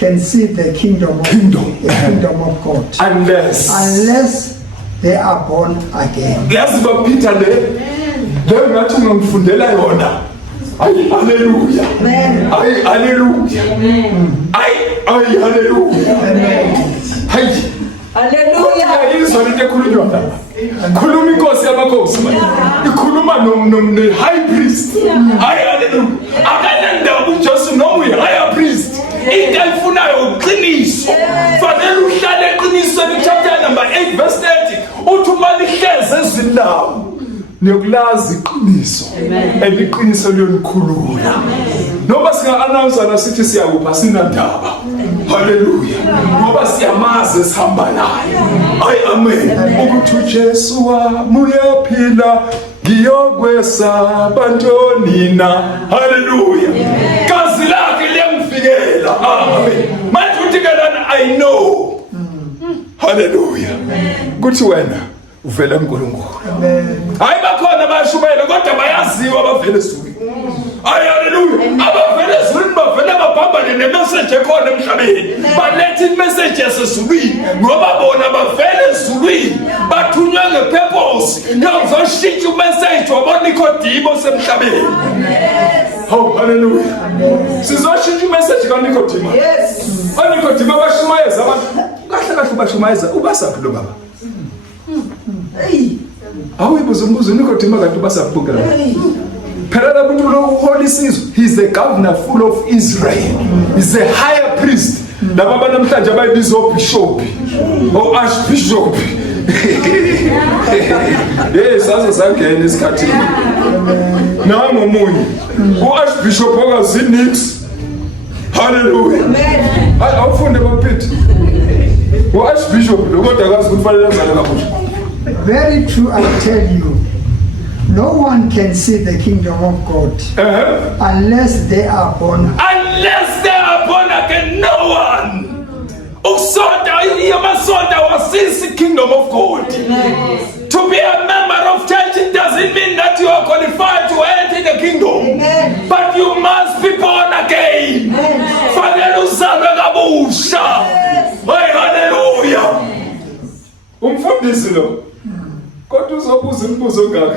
the kingdom of God unless they are born again. Yazi baPeter le ngathi ngimfundela yona. Ay haleluya. Ay haleluya. Ay haleluya. Hayi haleluya. Ayizwa into ekhulunywa lapha. Khuluma inkosi yamakhosi manje. Ikhuluma no high priest. Ay haleluya. Akananda uJesu noma high priest. Into ayifunayo uqiniso. Fanele uhlale eqinisweni, chapter number 8 verse 30. Uthi uma lihleze ezinawo niyokulazi iqiniso, eliqiniso liyonikhulula. Noma singa-announce nasithi siyakupha sinandaba. Haleluya, ngoba siyamazi esihamba naye. Ayi amen, ukuthi uJesu wami uyaphila, ngiyokwesaba ntonina. Haleluya, gazi lakhe liyangivikela. Amen. Manje uthi kelana I know. Haleluya, ukuthi wena uvela uNkulunkulu. Hayi bakhona abayashumayela kodwa bayaziwa abavela ezulwini. Hayi haleluya, abavela ezulwini bavela babhambane nemessage ekhona emhlabeni, baletha imessage yasezulwini ngoba bona bavela ezulwini bathunywe ngepurpose yokuzoshintsha umessage waboNikodimo semhlabeni. Oh haleluya, sizoshintsha umessage kaNikodimo. Yes, oNikodimo bashumayeza abantu kahle ubashumayeza ubasaphi lo baba. Awuyibuza Nikodimo kanti ubasaphi la. Phela la muntu lo holy sizwe, he's the governor full of Israel. He's the higher priest. Laba banamhlanje abayibizo bishop or archbishop. Yes, sangena isikhathini. Nami omunye uarchbishop okazinix. Hallelujah. Amen. Awufunde baPeter. Uarchbishop lo kodwa akazi kufanele ngale kabusha. Very true I tell you, no one can see the kingdom of God unless they are born. Unless they are born again, no one. Usonda yamasonda was the kingdom of God. Amen. To be a member of church, it doesn't mean that you are qualified to enter the kingdom. Amen. But you must be born again. Hallelujah. Umfundisi lo kodwa uzobuza imibuzo ngaka.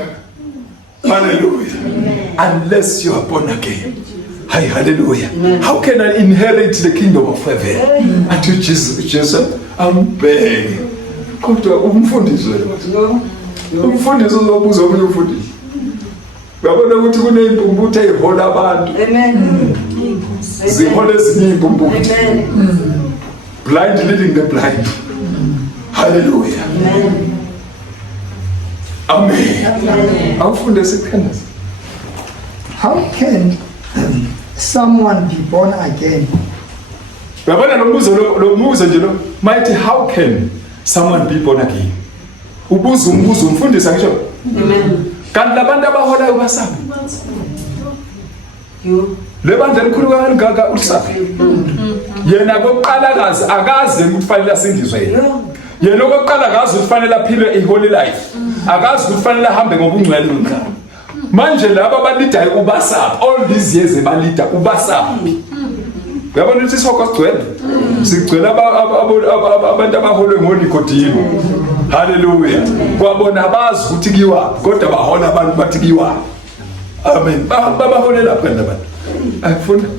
Hallelujah. Unless you are born again. Hi, hallelujah. How can I inherit the kingdom of heaven? Until Jesus, I'm begging. Kodwa umfundisi lo. Umfundisi uzobuza omunye umfundisi. Uyabona ukuthi kuneyimpumputhe ezihola abantu. Amen. Zihola ezinye impumputhi. Blind leading the blind. Hallelujah. Amen. Amen. Awufunde sikhandaza. How can someone be born again? Uyabona lo muzo nje lo mighty, how can someone be born again? Ubuza umbuzo umfundisa ngisho. Amen. Kanti labantu abahola ubasaphi? Le bandla likhulu kangaka ulisaphi? Yena kokuqalakazi akaze ukufanele asindizwe yena. Yena okokuqala akazi ukufanele aphile a holy life. Akazi ukufanele ahambe ngobungcwele nomhlaba. Manje laba balidayo ubasaphi? All these years ebalida ubasaphi? Uyabona ukuthi isihoko sigcwele. Sigcwele abantu abaholwe ngoNikodimo. Hallelujah. Kwabona abazi ukuthi kiwa kodwa bahola abantu bathi kiwa. Amen. Babaholela phela abantu. Ayifuna.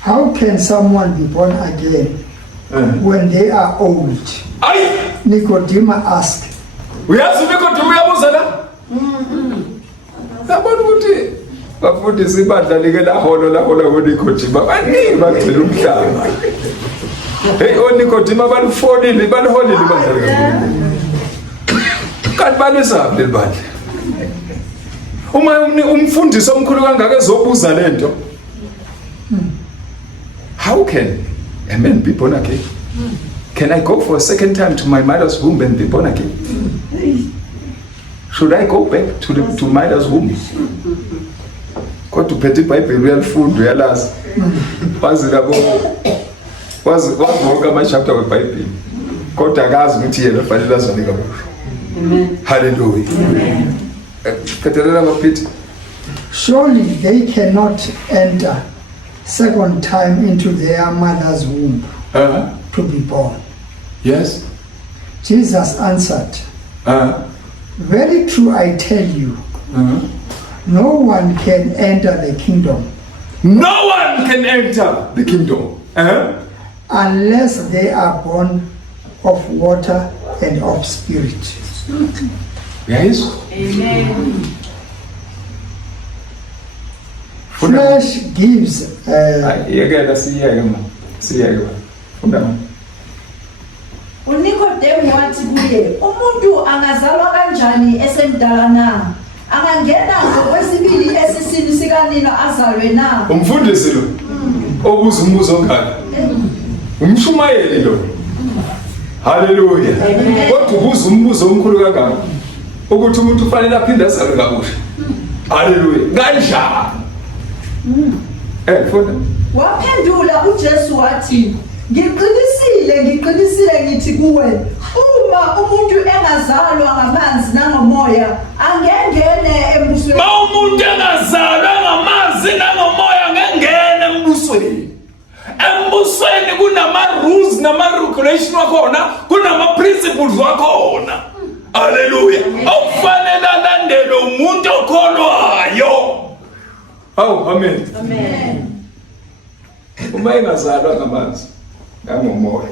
How can someone be born again when they are old? Nicodemus asked. Uyazi Nicodemus uyabuza la? Yabona ukuthi bafundisa ibandla like lahola uNicodemus baningi bagcina umhlaba. Hey uNicodemus balifonile baliholile ibandla likaNkulunkulu. Kanti balisaphi leli bandla? Uma umfundisi omkhulu kangaka ezobuza lento, how can a man be born again? Can I go for a second time to my mother's womb and be born again? Should I go back to mother's womb? Kodwa uphethe iBhayibheli uyalifunda uyalazi. Wazi labo wonke ama-chapter weBhayibheli. Kodwa akazi ukuthi yena fanele azwane kabusha. Hallelujah. Surely they cannot enter second time into their mother's womb to be born. Yes. Jesus answered, very true I tell you, no one can enter the kingdom. No one can enter the kingdom unless they are born of water and of spirit. Yes. Amen. Flesh gives uNicodemus wathi kuye, umuntu angazalwa kanjani esemdala na? Angangena ngokwesibili esiswini sikanina azalwe na? Umfundisi lo obuza umbuzo ongaka. Umshumayeli lo. Hallelujah. Kodwa ubuza umbuzo omkhulu kangaka ukuthi umuntu ufanele aphinde azalwe kabusha. Hallelujah. Kanjani? Funda. Waphendula uJesu wathi, ngiqinisile ngithi kuwe, uma umuntu engazalwa ngamanzi nangomoya angengene embusweni. Ma umuntu engazalwa ngamanzi nangomoya angengene embusweni. Embusweni kunama rules nama regulations wakhona, kunama principles wakhona. Hallelujah. Okufanele alandele umuntu okholwayo. Oh, amen. Amen. Uma engazalwa ngamanzi nangomoya,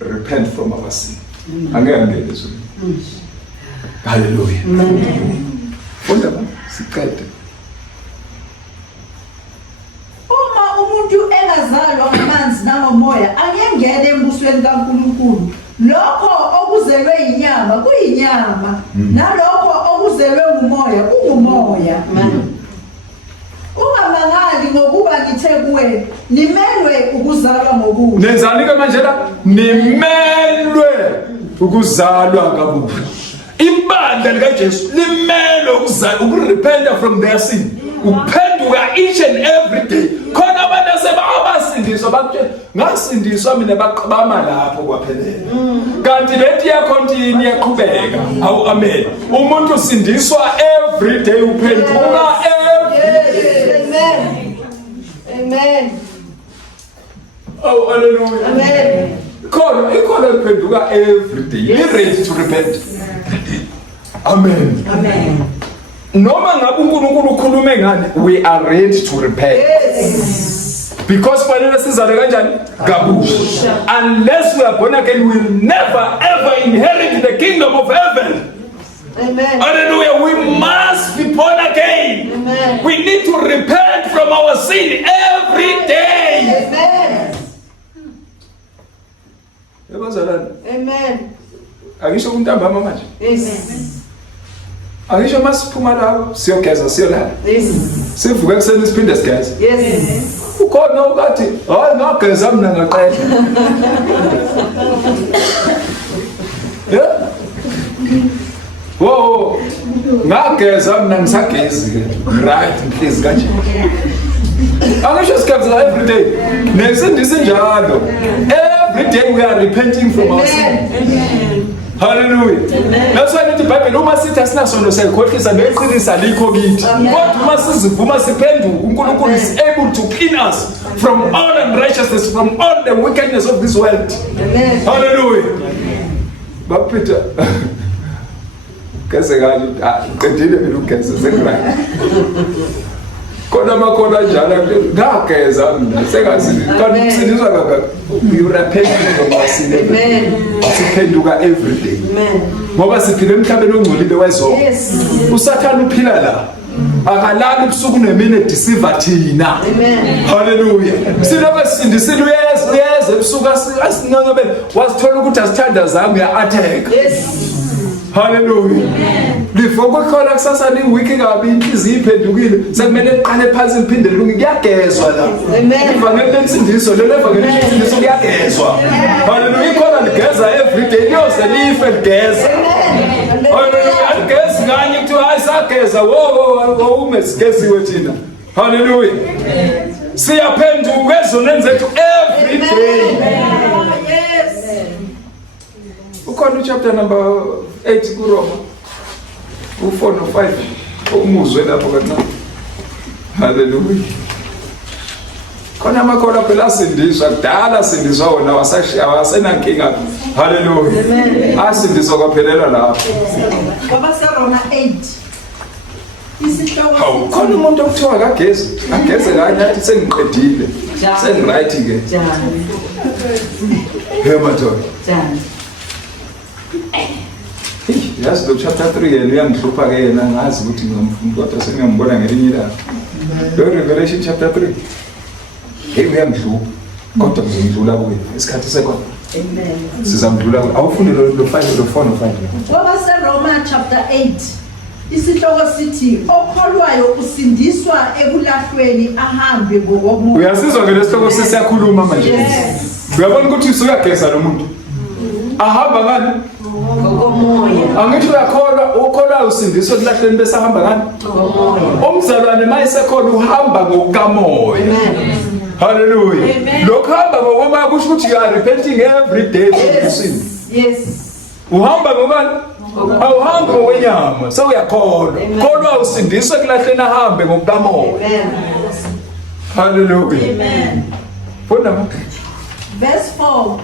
repent from our sin. Angeke ngene so. Hallelujah. Amen. Funda ba siqede. Uma umuntu engazalwa ngamanzi nangomoya angengene embusweni kaNkulunkulu. Lokho okuzelwe inyama kuyinyama, nalokho okuzelwe ngumoya kungumoya. Ungamangali ngokuba ngithe kuwe nimelwe ukuzalwa ngokuthi. Nenzani ke manje la? Nimelwe ukuzalwa kabusha. Ibandla likaJesu limelwe ukuzalwa, ukurepent from their sin. Uphenduka each and every day. Khona abantu asebasindiswa bakutshela ngasindiswa mina baqabama lapho kwaphelele. Kanti lethi ya continue yaqhubeka. Awu amen. Umuntu usindiswa every day uphenduka Amen. Amen. Oh, hallelujah. Amen. Khona uphenduka every day. Be ready to repent. Amen. Amen. Noma ngabe uNkulunkulu ukhulume ngani, we are ready to repent. Yes. Because fanele sizale kanjani? Kabusha. Unless we are born again, we will never ever inherit the kingdom of heaven. Amen. Hallelujah. We must be born again. Amen. We need to repent from our sin every day. Amen. Amen. Akisho kuntambama manje. Yes. Akisho masiphuma lapho siyogeza siyolala. Yes. Sivuka kuseni siphinde sigeze. Yes. Ukhona ukathi hayi ngageza mina ngaqeda. Yeah? Whoa, ngageza mina ngisagezi ke. Right, mhlezi kanje. Angisho sigeza every day. Nesindisi njalo. Every day we are repenting from our sin. Amen. Hallelujah. That's why the Bible uma sithi asinasono sayikhohlisa neqinisa likho kithi. Kodwa uma sizivuma siphenduka uNkulunkulu is able to clean us from all unrighteousness, from all the wickedness of this world. Amen. Hallelujah. Bapita. Kase kahle qedile mina ugeza sengirayi. Kona makona njalo ngageza mina sengazi kanti siniswa kaka you repent from our sin. Amen. Siphenduka every day. Amen. Ngoba siphila emhlabeni ongcolile wezona. Yes. Usathana uphila la akalali ubusuku nemini edeceiver thina. Hallelujah. Silobe sindisile uyeza ebusuku asinqoqobele wasithola ukuthi asithandazanga uya-attack. Hallelujah. Before kukhona kusasa ni wiki kabi inhliziyo iphendukile sekumele iqale phansi liphinde lungi kuyagezwa la. Ivangeli lensindiso lelo evangeli lensindiso kuyagezwa. Hallelujah. Ikhona ligeza every day liyoze life ligeza. Hallelujah. Aligezi kanye kuthiwa hayi sageza wo umesigesiwe thina. Hallelujah. Siyaphenduka ezoneni zethu every day. Ukhona chapter number 8 kuRoma u4 no5 umuzwe lapho kancane. Hallelujah. Khona amakhola phela asindiswa kudala asindiswa wona wasenankinga. Hallelujah. Asindiswa kwaphelela lapho. KwabaseRoma 8 isihloko khona umuntu okuthiwa akageze kanye athi sengiqedile sengiright ke. Hemadoda. Yazi lo chapter 3 yena uyangihlupha ke yena ngazi ukuthi ngomfundi kodwa sengiyambona ngelinye ilanga. Lo Revelation chapter 3 uyangihlupha kodwa ngizodlula kuye isikhathi sekhona. Amen. Sizamdlula awufuni lo 5 lo 4 no 5. KwabaseRoma chapter 8 isihloko sithi okholwayo usindiswa ekulahlweni ahambe ngokomoya. Uyasizwa ke lesihloko sesiyakhuluma manje. Uyabona ukuthi usuyageza lo muntu. Ahamba ngani? Ngokomoya. Angisho ukholwa usindiswa ekulahlweni bese ahamba ngani? Ngokomoya. Umzalwane mayisekhona uhamba ngokamoya. Amen. Hallelujah. Lokho hamba ngokomoya kusho ukuthi you are repenting every day for your sin. Yes. Uhamba ngobani? Awuhambi ngokwenyama, sewuyakholwa. Kholwa usindiswe ekulahleni ahambe ngokamoya. Amen. Hallelujah. Amen. Funda verse 4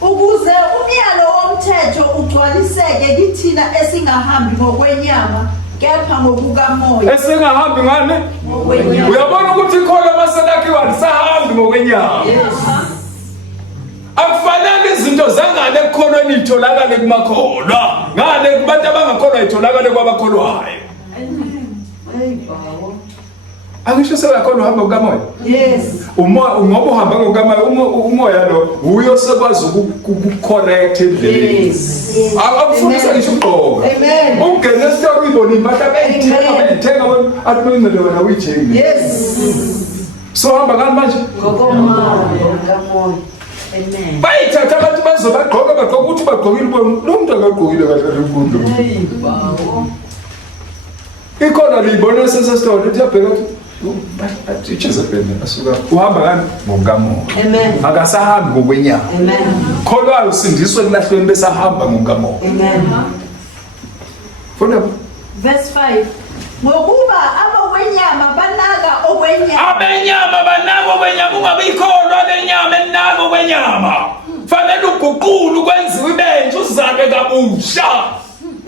ukuze umyalo womthetho ugcwaliseke kithina esingahambi ngokwenyama kepha ngokukamoya. Esingahambi ngani? Ngokwenyama. Uyabona ukuthi ikholwa maselakhiwa lisahambi ngokwenyama. Akufanele izinto zangale ekukholweni itholakale kumakholwa. Ngale kubantu abangakholwa itholakale kwabakholwayo. Angisho sewakholwa uhamba ngokamoya? Yes. Ngoba uhamba ngokamoya umoya lo uyo sekwazi ukucorrect endleleni. Yes. Akufundisa ngisho ugqoka. Amen. Ungene story ibona impahla beyithenga athi wena wena uyithenge. Yes. So hamba ngani manje? Ngokomoya. Amen. Bayithatha abantu bazobagqoka bagqoka ukuthi bagqokile lo muntu akagqokile kahle lenkundlo. Ikhona libona sesesitolo uthi yabheka athi Jezebeli asuka uhamba ngani ngokamoya. Amen. Akasahambi ngokwenyama. Amen. Kholwa usindiswe ekulahlweni bese ahamba ngokamoya. Amen. Funda verse 5 ngokuba abakwenyama banaka okwenyama. Abenyama banako kwenyama ungabikholwa lenyama enako kwenyama. Fanele uguqule ukwenziwe ibenje uzake kabusha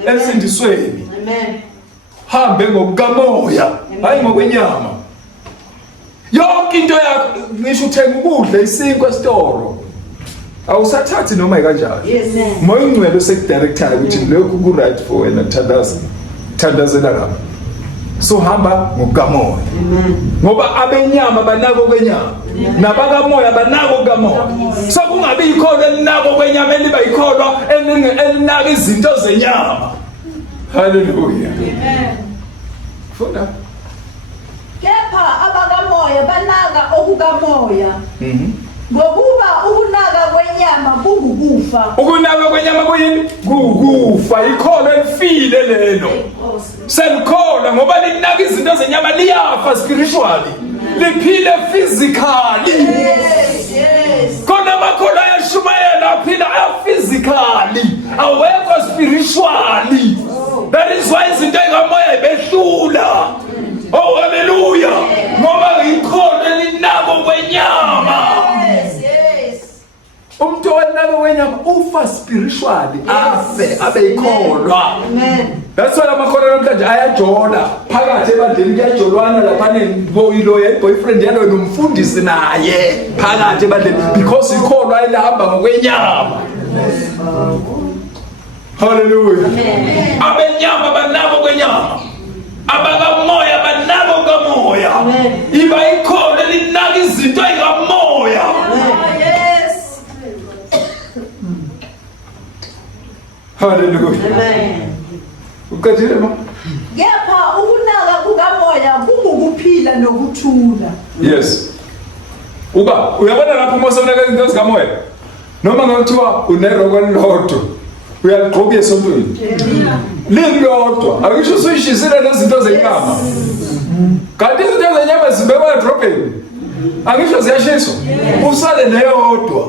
emsindisweni. Amen. Hambe ngokamoya hayi ngokwenyama. Yonke into yakho ngisho uthenga ukudla isinkwa esitoro awusathathi noma ikanjalo. Yes. Moya ungcwele usekudirectayo ukuthi lokhu ku right for wena thandazela lapha. So hamba ngokamoya. Ngoba abenyama banako kwenyama nabakamoya banako kamoya. So kungabi ikholwa elinako kwenyama eliba ikholwa elinaka izinto zenyama. Hallelujah. Amen. Funda. Kepha abakamoya banaka okukamoya. Ngokuba ukunaka kwenyama kungukufa. Ukunaka kwenyama kuyini? Kukufa. Ikholwa elifile lelo. Selikholwa ngoba linaka izinto zenyama liyafa spiritually. Liphile physically. Yes. Kona makholwa ayashumayela aphila physically. Awekho spiritually. That is why izinto engamoya ibehlula. Oh hallelujah. Ngoba ikholwa linako kwenyama. Yes. Umuntu onako kwenyama ufa spiritually afe abeyikholwa. Amen. That's why amakholwa namhlanje ayajola phakathi ebandleni kuyajolwana lapha neboyilo boyfriend yalo nomfundisi naye phakathi ebandleni because ikholwa elihamba ngokwenyama. Hallelujah. Abenyama banako kwenyama abakamoya iba ikhona elinaka izinto ezikamoya. Yes. Hallelujah. Uqedile ma? Kepha ukunaka kukamoya kungukuphila nokuthula. Yes. Uba uyabona lapho uma sonaka izinto ezikamoya. Noma ngakuthiwa uneroko elilodwa uyaliqhubeka esontweni. Lilodwa akisho usuyishisile lezinto zenyama. Kanti izinto zenyama zibekwa edrobheni. Akisho ziyashiswa. Usale neyodwa.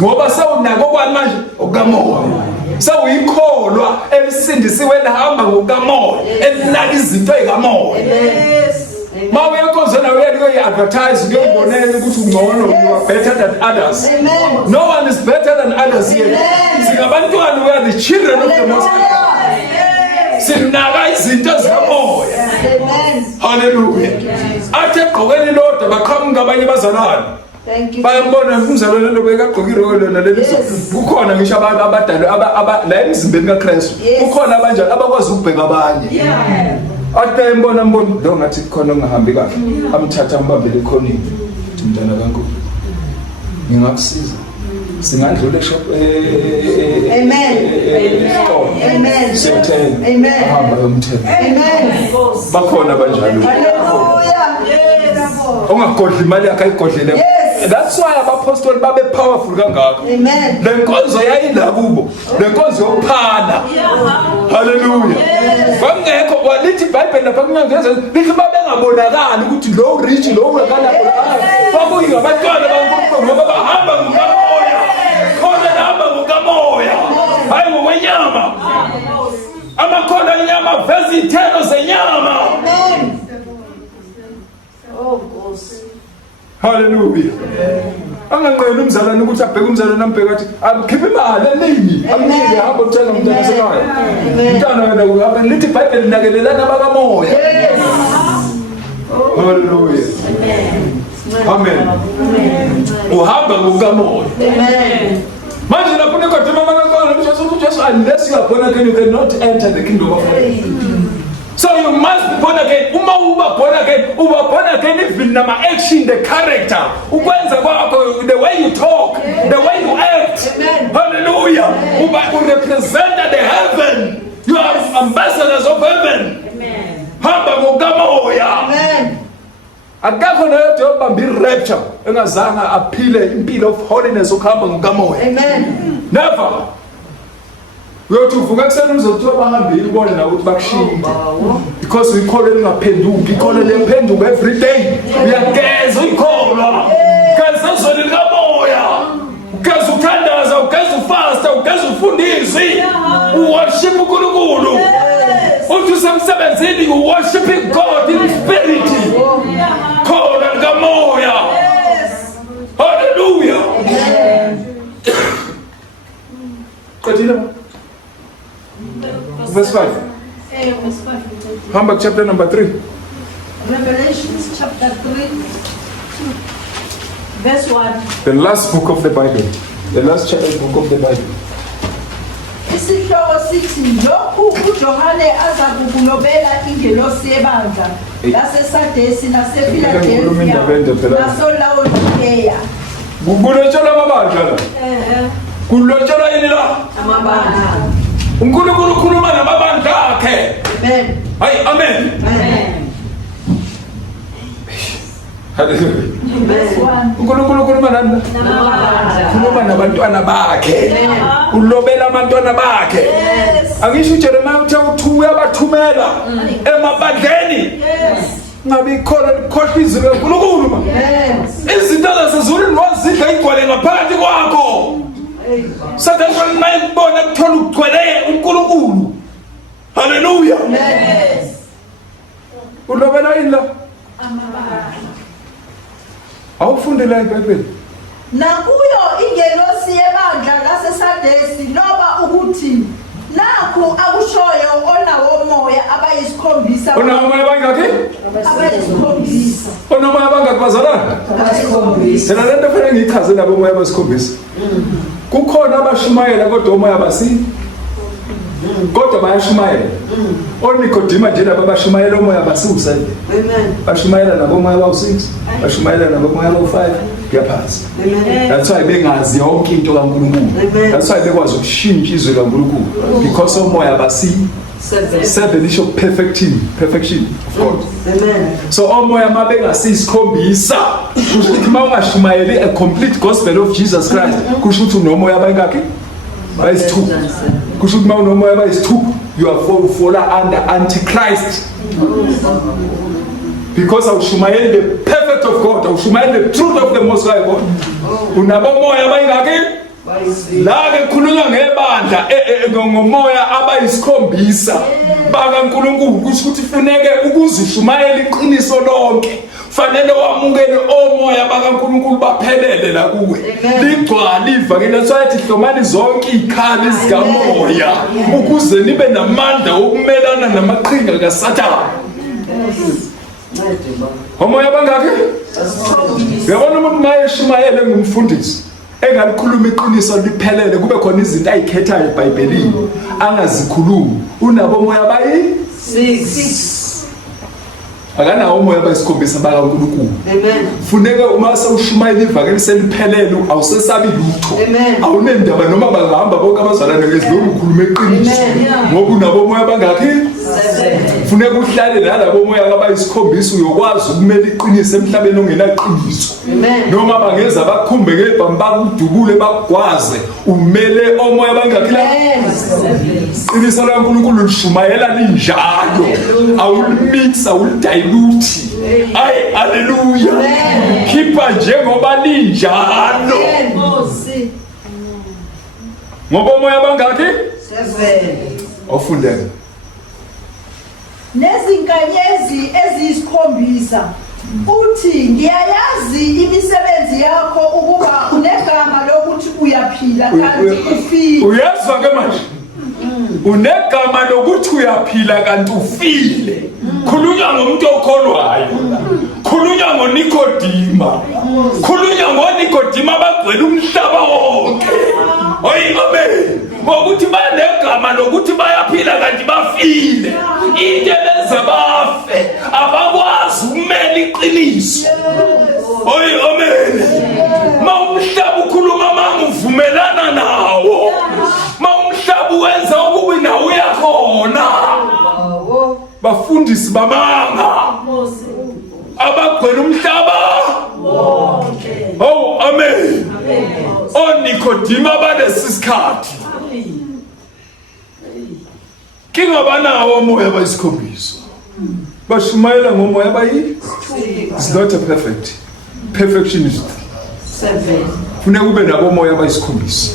Ngoba sawunako kwamanje okamoya. Sawuyikholwa elisindisiwe elihamba ngokamoya elinaka izinto ezikamoya. Yes. Mawe yakhona uyi-advertise ngiyobonela ukuthi ungcono, you are better than others. Amen. No one is better than others here. Singabantwana, we are the children of the Most High. Yes. Sinaka izinto zikamoya. Amen. Hallelujah. Athe egqokeni lodwa baqhamuka abanye bazalwane. Thank you. Bayambona umzalwane lo bekagqokile lona leli. Kukhona ngisho abantu abadala la emzimbeni kaKristu. Kukhona abanjalo abakwazi ukubheka abanye. Yeah. Ade mbona lo ngathi khona ungahambi kahle. Amthatha ambambele ekhonini. Mntana kaNkulunkulu. Ngingakusiza. Singadlula eshop Amen. Amen. Siyothenga. Amen. Ahamba yomthenga. Amen. Bakhona banjalo. Hallelujah. Yes. Ungagodli imali yakhe ayigodlele. Yes. That's why abapostoli babe powerful kangaka. Amen. Lenkonzo yayila kubo. Lenkonzo yokuphana. Hallelujah. Kwangekho walithi iBhayibheli lapha kunyangeza lithi babengabonakali ukuthi lo rich lo ungakala kwakuyi abantwana baNkulunkulu ngoba bahamba ngokamoya. Khona bahamba ngokamoya. Hayi ngokwenyama. Amakhono enyama veza izithelo zenyama. Amen. Oh, Nkosi. Hallelujah. Anganqeni umzalwane ukuthi abheke umzalwane ambheke athi akhiphe imali eningi amnike hamba uthenga umntana esekhaya. Umntana wena uhamba lithi iBhayibheli nakelelana bakamoya. Hallelujah. Amen. Uhamba ngokamoya. Amen. Manje lapho nekodima bakakhona uJesu unless you are born again you cannot enter the kingdom of God. So you must be born again. Uma uba born again even nama action, the character. Ukwenza kwakho, the way you talk, the way you act. Amen. Hallelujah. Uba represent the heaven. You are ambassadors of heaven. Amen. Hamba ngokamoya. Amen. Akakho nayo obamba irapture engazanga aphile impilo of holiness okuhamba ngokamoya. Amen. Never. Uyothi uvuka kuseni uzothiwa bahambile ubone nawe ukuthi bakushinde. Because uyikholo elingaphenduki, ikholo lemphenduka every day. Uyageza uyikholwa. Geza izoni likamoya. Ugeza uthandaza, ugeza ufasta, ugeza ufundisi. Uworship uNkulunkulu. Uthi usemsebenzini you worshiping God in spirit. Khona likamoya. Hallelujah. Qedile. Verse 5. Habakkuk chapter number 3. Revelations chapter 3, verse 1. The last book of the Bible. The last book of the Bible. Isihloko sithi lokhu uJohane aza kukulobela ingelosi yebandla laseSardesi nasePhiladelphia naseLaodikeya. Kulotsholwa amabandla la. Kulotsholwa yini la? Amabandla. uNkulunkulu ukhuluma namabandla akhe. Amen. Hayi amen. Amen. Hallelujah. Verse 1. uNkulunkulu ukhuluma nani? Ukhuluma nabantwana bakhe. Ulobela abantwana bakhe. Yes. Angisho uJeremiah uthi uyabathumela emabandleni. Yes. Ngabe ikhohlwa izwi leNkulunkulu ma. Yes. Izinto zasezulwini wazidla igcwele ngaphakathi kwakho. Sathana mayibona kuthola ugcwele uNkulunkulu. Hallelujah. Yes. Ulobela yini la? Awufunde la iBhayibheli. Nakuyo ingelosi yebandla laseSardesi loba ukuthi nakhu akushoyo onawo moya abayisikhombisa. Onawo moya bangaki? Abayisikhombisa. Onawo moya bangaki bazalana? Abayisikhombisa. Thina lento fanele ngichaze nabo moya basikhombisa. Kukhona abashumayela kodwa umoya basi. kodwa bayashumayela. ONikodima nje laba bashumayela umoya basiwu-7. Amen. Bashumayela nabomoya bawu-6, bashumayela nabomoya bawu-5 kuyaphansi. That's why bengazi yonke into kaNkulunkulu. That's why bekwazi ukushintsha izwi kaNkulunkulu, because omoya basi-7 isho perfection of God. Amen. So omoya mabengasikhombisa kusho ukuthi mawungashumayeli a complete gospel of Jesus Christ, kusho ukuthi unomoya bayingaki? Bayisithupha. Kusho ukuthi mawunomoya bayisithupha, you are fall under Antichrist. Because awushumayeli the perfect of God, awushumayeli the truth of the Most High God. Unabomoya bayingaki? La-ke khulunywa ngebandla ngomoya abayisikhombisa bakaNkulunkulu, kusho ukuthi funeke ukuze ushumayele iqiniso lonke fanele wamukele omoya bakaNkulunkulu baphelele la kuwe, ligcwale ivangeli. That's why sithi hlomani zonke izikhali zikamoya ukuze nibe namandla okumelana namaqhinga kaSathane. Omoya bangaki? Uyabona umuntu mayeshumayele ngumfundisi engalikhuluma iqiniso liphelele, kube khona izinto ayikhethayo eBhayibhelini angazikhulumi, unabo omoya bayi-6. Akanawo umoya bayisikhombisa bakaNkulunkulu. Amen. Funeka uma sewushumayela ivangeli seliphelele awusesabi lutho. Awunendaba noma bangahamba bonke abazalwane ngezilokhu ukhuluma iqiniso, ngoba unabo omoya bangaki? 7. Funeka uhlale nalabo omoya abayisikhombisa uyokwazi ukumela iqiniso emhlabeni ongenaqiniso. Noma bangeza bakhumbe ngebhamu bakudubule bakugwaze, umele omoya bangaki la? Iqiniso laNkulunkulu lishumayela linjalo, awulimix awulidilute. Ay, haleluya. Khipha njengoba linjalo. Ngoba omoya bangaki? 7. Ofundele. Nezinkanyezi eziyisikhombisa uthi ngiyayazi imisebenzi yakho ukuba unegama lokuthi uyaphila kanti ufile. Uyezwa ke manje? Unegama lokuthi uyaphila kanti ufile. Khulunywa ngomuntu okholwayo. Khulunywa ngoNikodima. Khulunywa ngoNikodima abagcwele umhlaba wonke. Oyi amen. Ngokuthi banegama lokuthi bayaphila kanti bafile. Into ebenza bafe abakwazi ukumela iqiniso. Oyi amen. Mawumhlaba ukhuluma manguvumelana nawo. Mawumhlaba wenza ukubi nawo uyakhona. Bafundisi bamanga abagcwele umhlaba wonke. Oh amen. ONikodima balesisikhathi kingabanawo omoya bayisikhombisa, bashumayela ngomoya bayi. It's not a perfect perfectionist. 7. Funeka ube nabo omoya bayisikhombisa.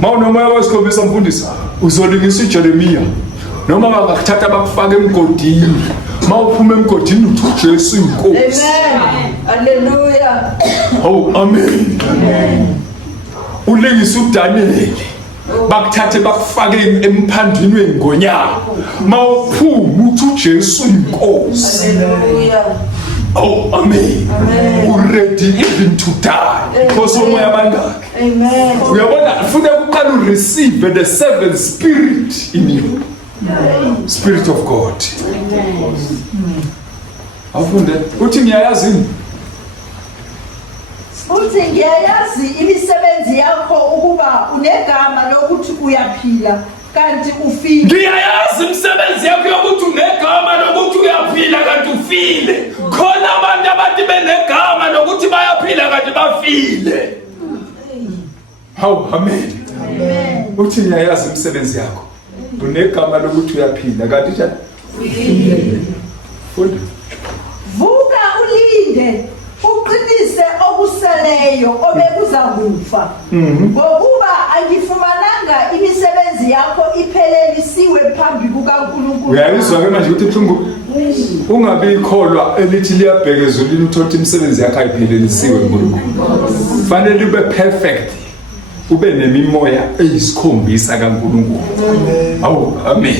Mawunomoya bayisikhombisa mfundisi uzolingisa uJeremiya, noma bangakuthatha bakufaka emgodini, mawuphuma emgodini uthi uJesu inkosi. Amen. Hallelujah. Oh amen. Ulingisa uDaniel bakuthathe bakufake emphandini wengonyama, mawuphuma uthi uJesu inkosi. Hallelujah. Oh amen. Ready even to die because omoya bangaki? Amen. Uyabona funeka uqala receive the 7th spirit in you. Spirit of God. Afunde uthi ngiyayazi Uthi ngiyayazi imisebenzi yakho ukuba unegama lokuthi uyaphila kanti ufile. Ngiyayazi imisebenzi yakho yokuthi unegama lokuthi uyaphila kanti ufile. Khona abantu abathi benegama lokuthi bayaphila kanti bafile. Hawu amen. Uthi ngiyayazi imisebenzi yakho. Unegama lokuthi uyaphila kanti njani? Funda. Vuka ulinde uqinise okuseleyo obekuzakufa. Ngokuba angifumananga imisebenzi yakho iphelelisiwe phambi kukaNkulunkulu. Uyayizwa ke manje ukuthi buhlungu ungabi ikholwa elithi liyabhekezulini uthothi imisebenzi yakho ayiphelelisiwe kuNkulunkulu. Fanele ube perfect. Ube nemimoya eyisikhombisa kaNkulunkulu. Awu amen.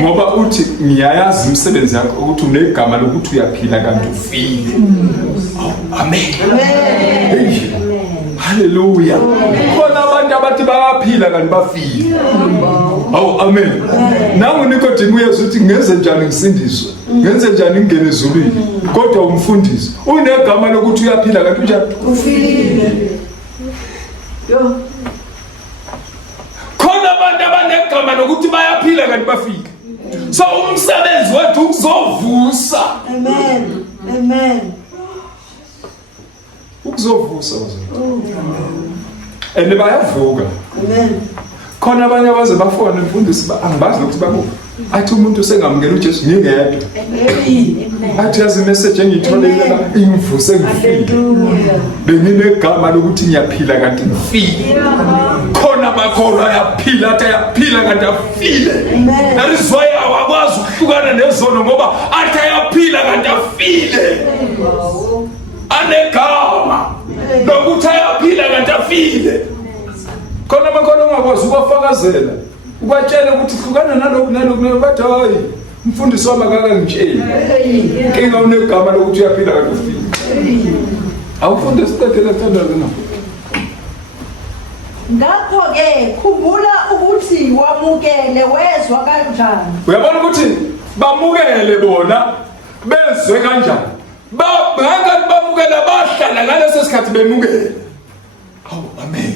Ngoba uthi ngiyayazi imisebenzi yakho ukuthi unegama lokuthi uyaphila kanti ufile. Amen. Amen. Hallelujah. Khona abantu abathi bayaphila kanti bafile. Awu amen. Nangu Nicodemus uyezwa ukuthi ngenze njani ngisindiswe. Ngenze njani ngingene ezulwini. Kodwa umfundisi unegama lokuthi uyaphila kanti njani ufile. Yo. Khona abantu abanegama lokuthi bayaphila kanti bafike. So umsebenzi wethu ukuzovusa. Amen. Amen. Ukuzovusa and bayavuka. Amen. Khona abanye abaze bafona umfundisi angibazi ukuthi babuka athi umuntu sengamukela uJesu ngingedwa athi yazi message engitholela ingivuse ngifile benginegama lokuthi ngiyaphila kanti ngifile khona bakholwa yaphila athi yaphila kanti afile that is why awakwazi ukuhlukana nezono ngoba athi yaphila kanti afile anegama lokuthi yaphila kanti afile. Khona bakholwa ongakwazi ukwafakazela ubatshela ukuthi hlukana nalokhu bathi hayi umfundisi wami akangitsheli inkinga unegama lokuthi uyaphila kanti ufile awufunde siqedela thandazo na. Ngakho-ke khumbula ukuthi wamukele wezwa kanjani. Uyabona ukuthi bamukele bona bezwe kanjani ngakati bamukela bahlala ngaleso sikhathi bemukele. Amen.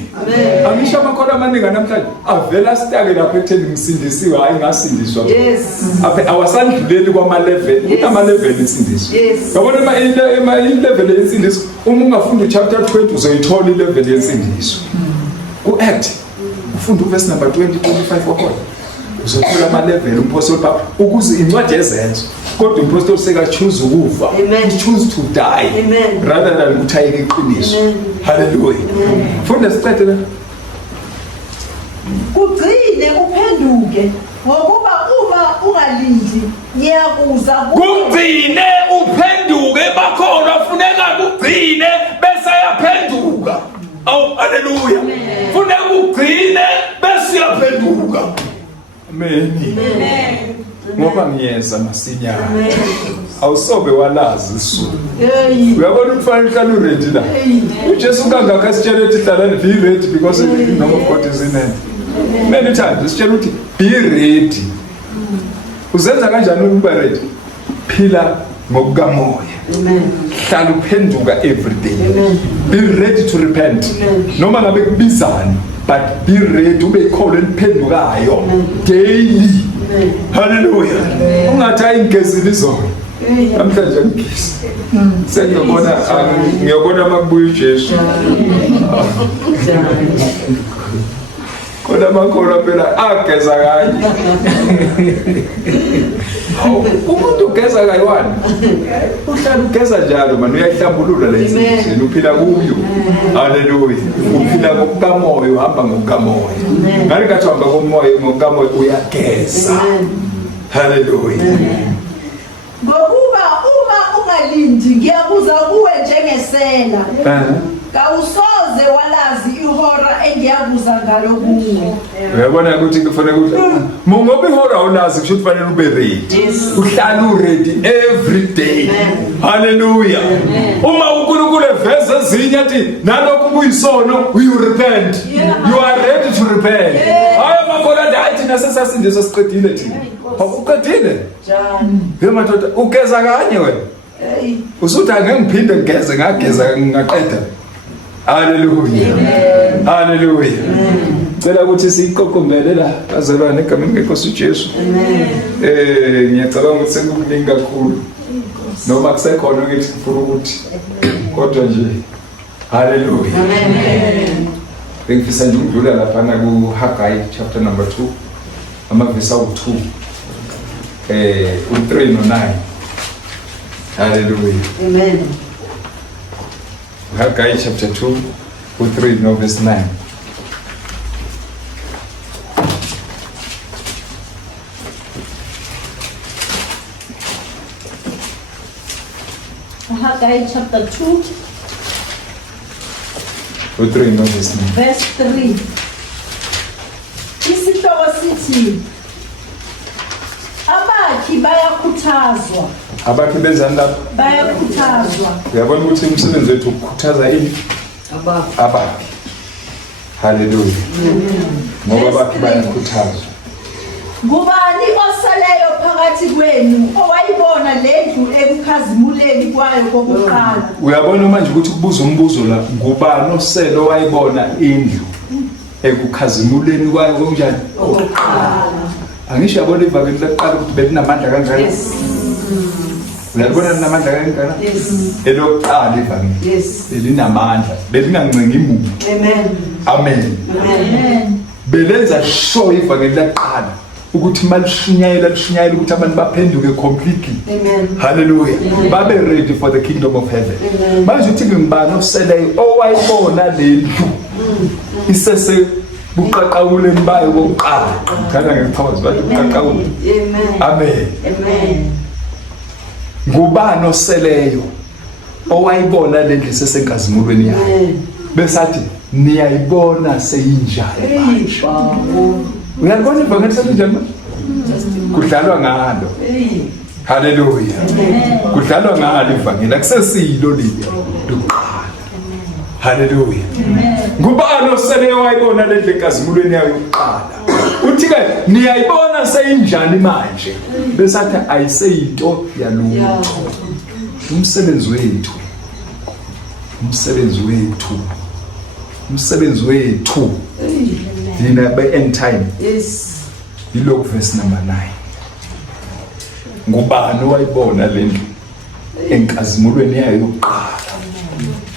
Amisha amakhono amaningi namhlanje avela sitake lapha ekutheni ngisindisiwe hayi ngasindiswa. Yes. Awasandluleli kwama-level kunama-level ensindiso. Yabona i-level yensindiso uma ungafunda uchapter 20 uzoyithola i-level yensindiso. Ku-act ufunda uverse number 20 25 wakhona uzothola ama-level umpostoli Papa ukuze incwadi yezenzo kodwa umpostoli seka-choose ukufa. Choose to die. Amen. Rather than ukuthi ayeke iqiniso. Hallelujah. Funda siqede la. Kugcine uphenduke ngokuba uma ungalindi ngiyakuza kugcine uphenduke bakhona funeka kugcine bese yaphenduka. Awu haleluya. Funeka kugcine bese yaphenduka. Amen. Ngoba ngiyeza masinyana awusobe walazi isu uyabona ukufanele uhlale uready la uJesu kangaka sitshela ukuthi hlalani be ready because the kingdom of God is in hand. Many times sitshela ukuthi be ready. Uzenza kanjani ukuba ready? Phila ngokukamoya. Hlala uphenduka every day. Be ready to repent noma ngabe kubizani but be ready ube ikholo eliphendukayo daily. Hallelujah. Ungathayi ingezini izona. Namhlanje ngigisi. Ngiyobona makubuya uJesu. Kodwa makholwa phela ageza kanye. Umuntu ugeza kayiwani. Uhlala ugeza njalo manje uyahlambulula le nsizini uphila kuyo. Hallelujah. Uphila ngokukamoya uhamba ngokukamoya. Ngani kathi uhamba ngokukamoya uyageza. Hallelujah. ngokuba uma ungalindi ngiyakuza kuwe njengesela. Kawusoze walazi ihora engiyakuza ngalo kuwe. Uyabona ukuthi kufanele ukuthi ngoba ihora awulazi kusho kufanele ube ready. Uhlala uready every day. Hallelujah. Uma uNkulunkulu eveza ezinye athi nalokho kuyisono you repent. You are ready to repent. Hayi makhola athi nasesasindiswa siqedile thina. Uqedile? Njani? Ngemadoda ugeza kanye wena. Usuthi angengiphinde ngigeze ngageza ngaqeda. Hallelujah. Hallelujah. Cela ukuthi siqoqombele la azalwane egameni lenkosi uJesu. Ngiyacabanga ukuthi sekukuningi kakhulu. Noma kusekhona ukuthi ngifuna ukuthi kodwa nje. Hallelujah. Amen. Bengifisa nje ukudlula lapha na ku Haggai chapter number 2 amavesi awu2 u3 no9. Hallelujah. Amen. Haggai chapter 2 u3 no verse 9. Haggai chapter 2 u3 no verse 9. verse 3. Isihloko sithi abakhi bayakhuthazwa. Abakhi bezani lapha? Bayakhuthazwa. Uyabona ukuthi umsebenzi wethu ukukhuthaza ini? ababi. Hallelujah. Ngoba ababi bayakhuthazwa. Ngubani oseleyo phakathi kwenu owayibona lendlu ekukhazimuleni kwayo kokuqala? Uyabona manje ukuthi kubuza umbuzo la, ngubani osele owayibona indlu ekukhazimuleni kwayo konjani? Angisho yabona ivangeli laqala ukuthi belinamandla kanjani? Uyabona linamandla kanjani? Elokuqala ivangeli belinamandla, belingancengi umuntu. Amen. Belenza sure ivangeli laqala ukuthi malishinyayela ukuthi abantu baphenduke completely. Hallelujah. Babe ready for the kingdom of heaven. Manje uthi ngibani oseleyo owayibona lendlu isese buqaqawuleni bayo bokuqala. Ngithanda ngephawazi bayo buqaqawule. Amen. Ngubani oseleyo owayibona lendlu isesenkazimulweni yayo besathi niyayibona seyinjani manje? Uyabona ivangeli selinjani? Kudlalwa ngalo. Hallelujah. Kudlalwa ngalo ivangeli akusesilo liya lokuqala. Hallelujah. Ngubani osele wayibona lendlu enkazimulweni yayo yokuqala? Uthi ke niyayibona seyinjani manje? Besathi ayiseyinto yalutho. Umsebenzi wethu thina by-end time yilokhu verse number 9. Ngubani owayibona lendlu enkazimulweni yayo yokuqala?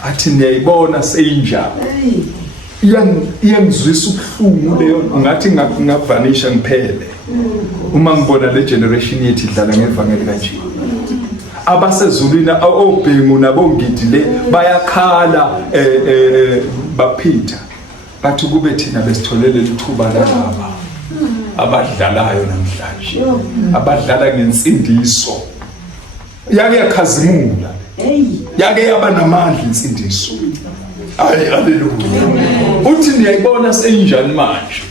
Athi niyayibona seyinjani? Iyangizwisa ubuhlungu leyo, ngathi ngavanisha ngiphele uma ngibona le generation yethu idlala ngevangeli kanje. Abasezulwini obhengu nabongidile bayakhala baphitha bathi kube thina besitholele lithuba lalaba abadlalayo namhlanje, abadlala ngensindiso yake yakhazimula, yake yaba namandla insindiso. Hallelujah. Uthi niyayibona seyinjani manje?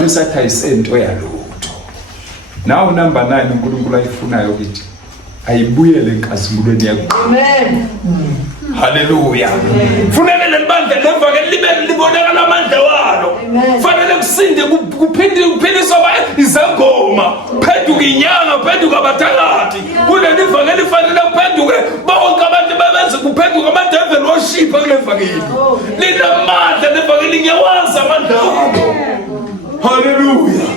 Besathi ayisento yalutho. Now number 9 uNkulunkulu ayifunayo kithi ayibuyele enkazimulweni yakho. Hallelujah. Funeka lelibandla levangeli libe libonakala amandla walo. Fanele kusinde kuphiliswa izangoma, phenduka inyanga, phenduka abathakathi. Kuleli vangeli fanele kuphenduke bonke abantu bebenze kuphenduka amadevil worship kule vangeli. Linamandla levangeli ngiyawazi amandla walo. Hallelujah.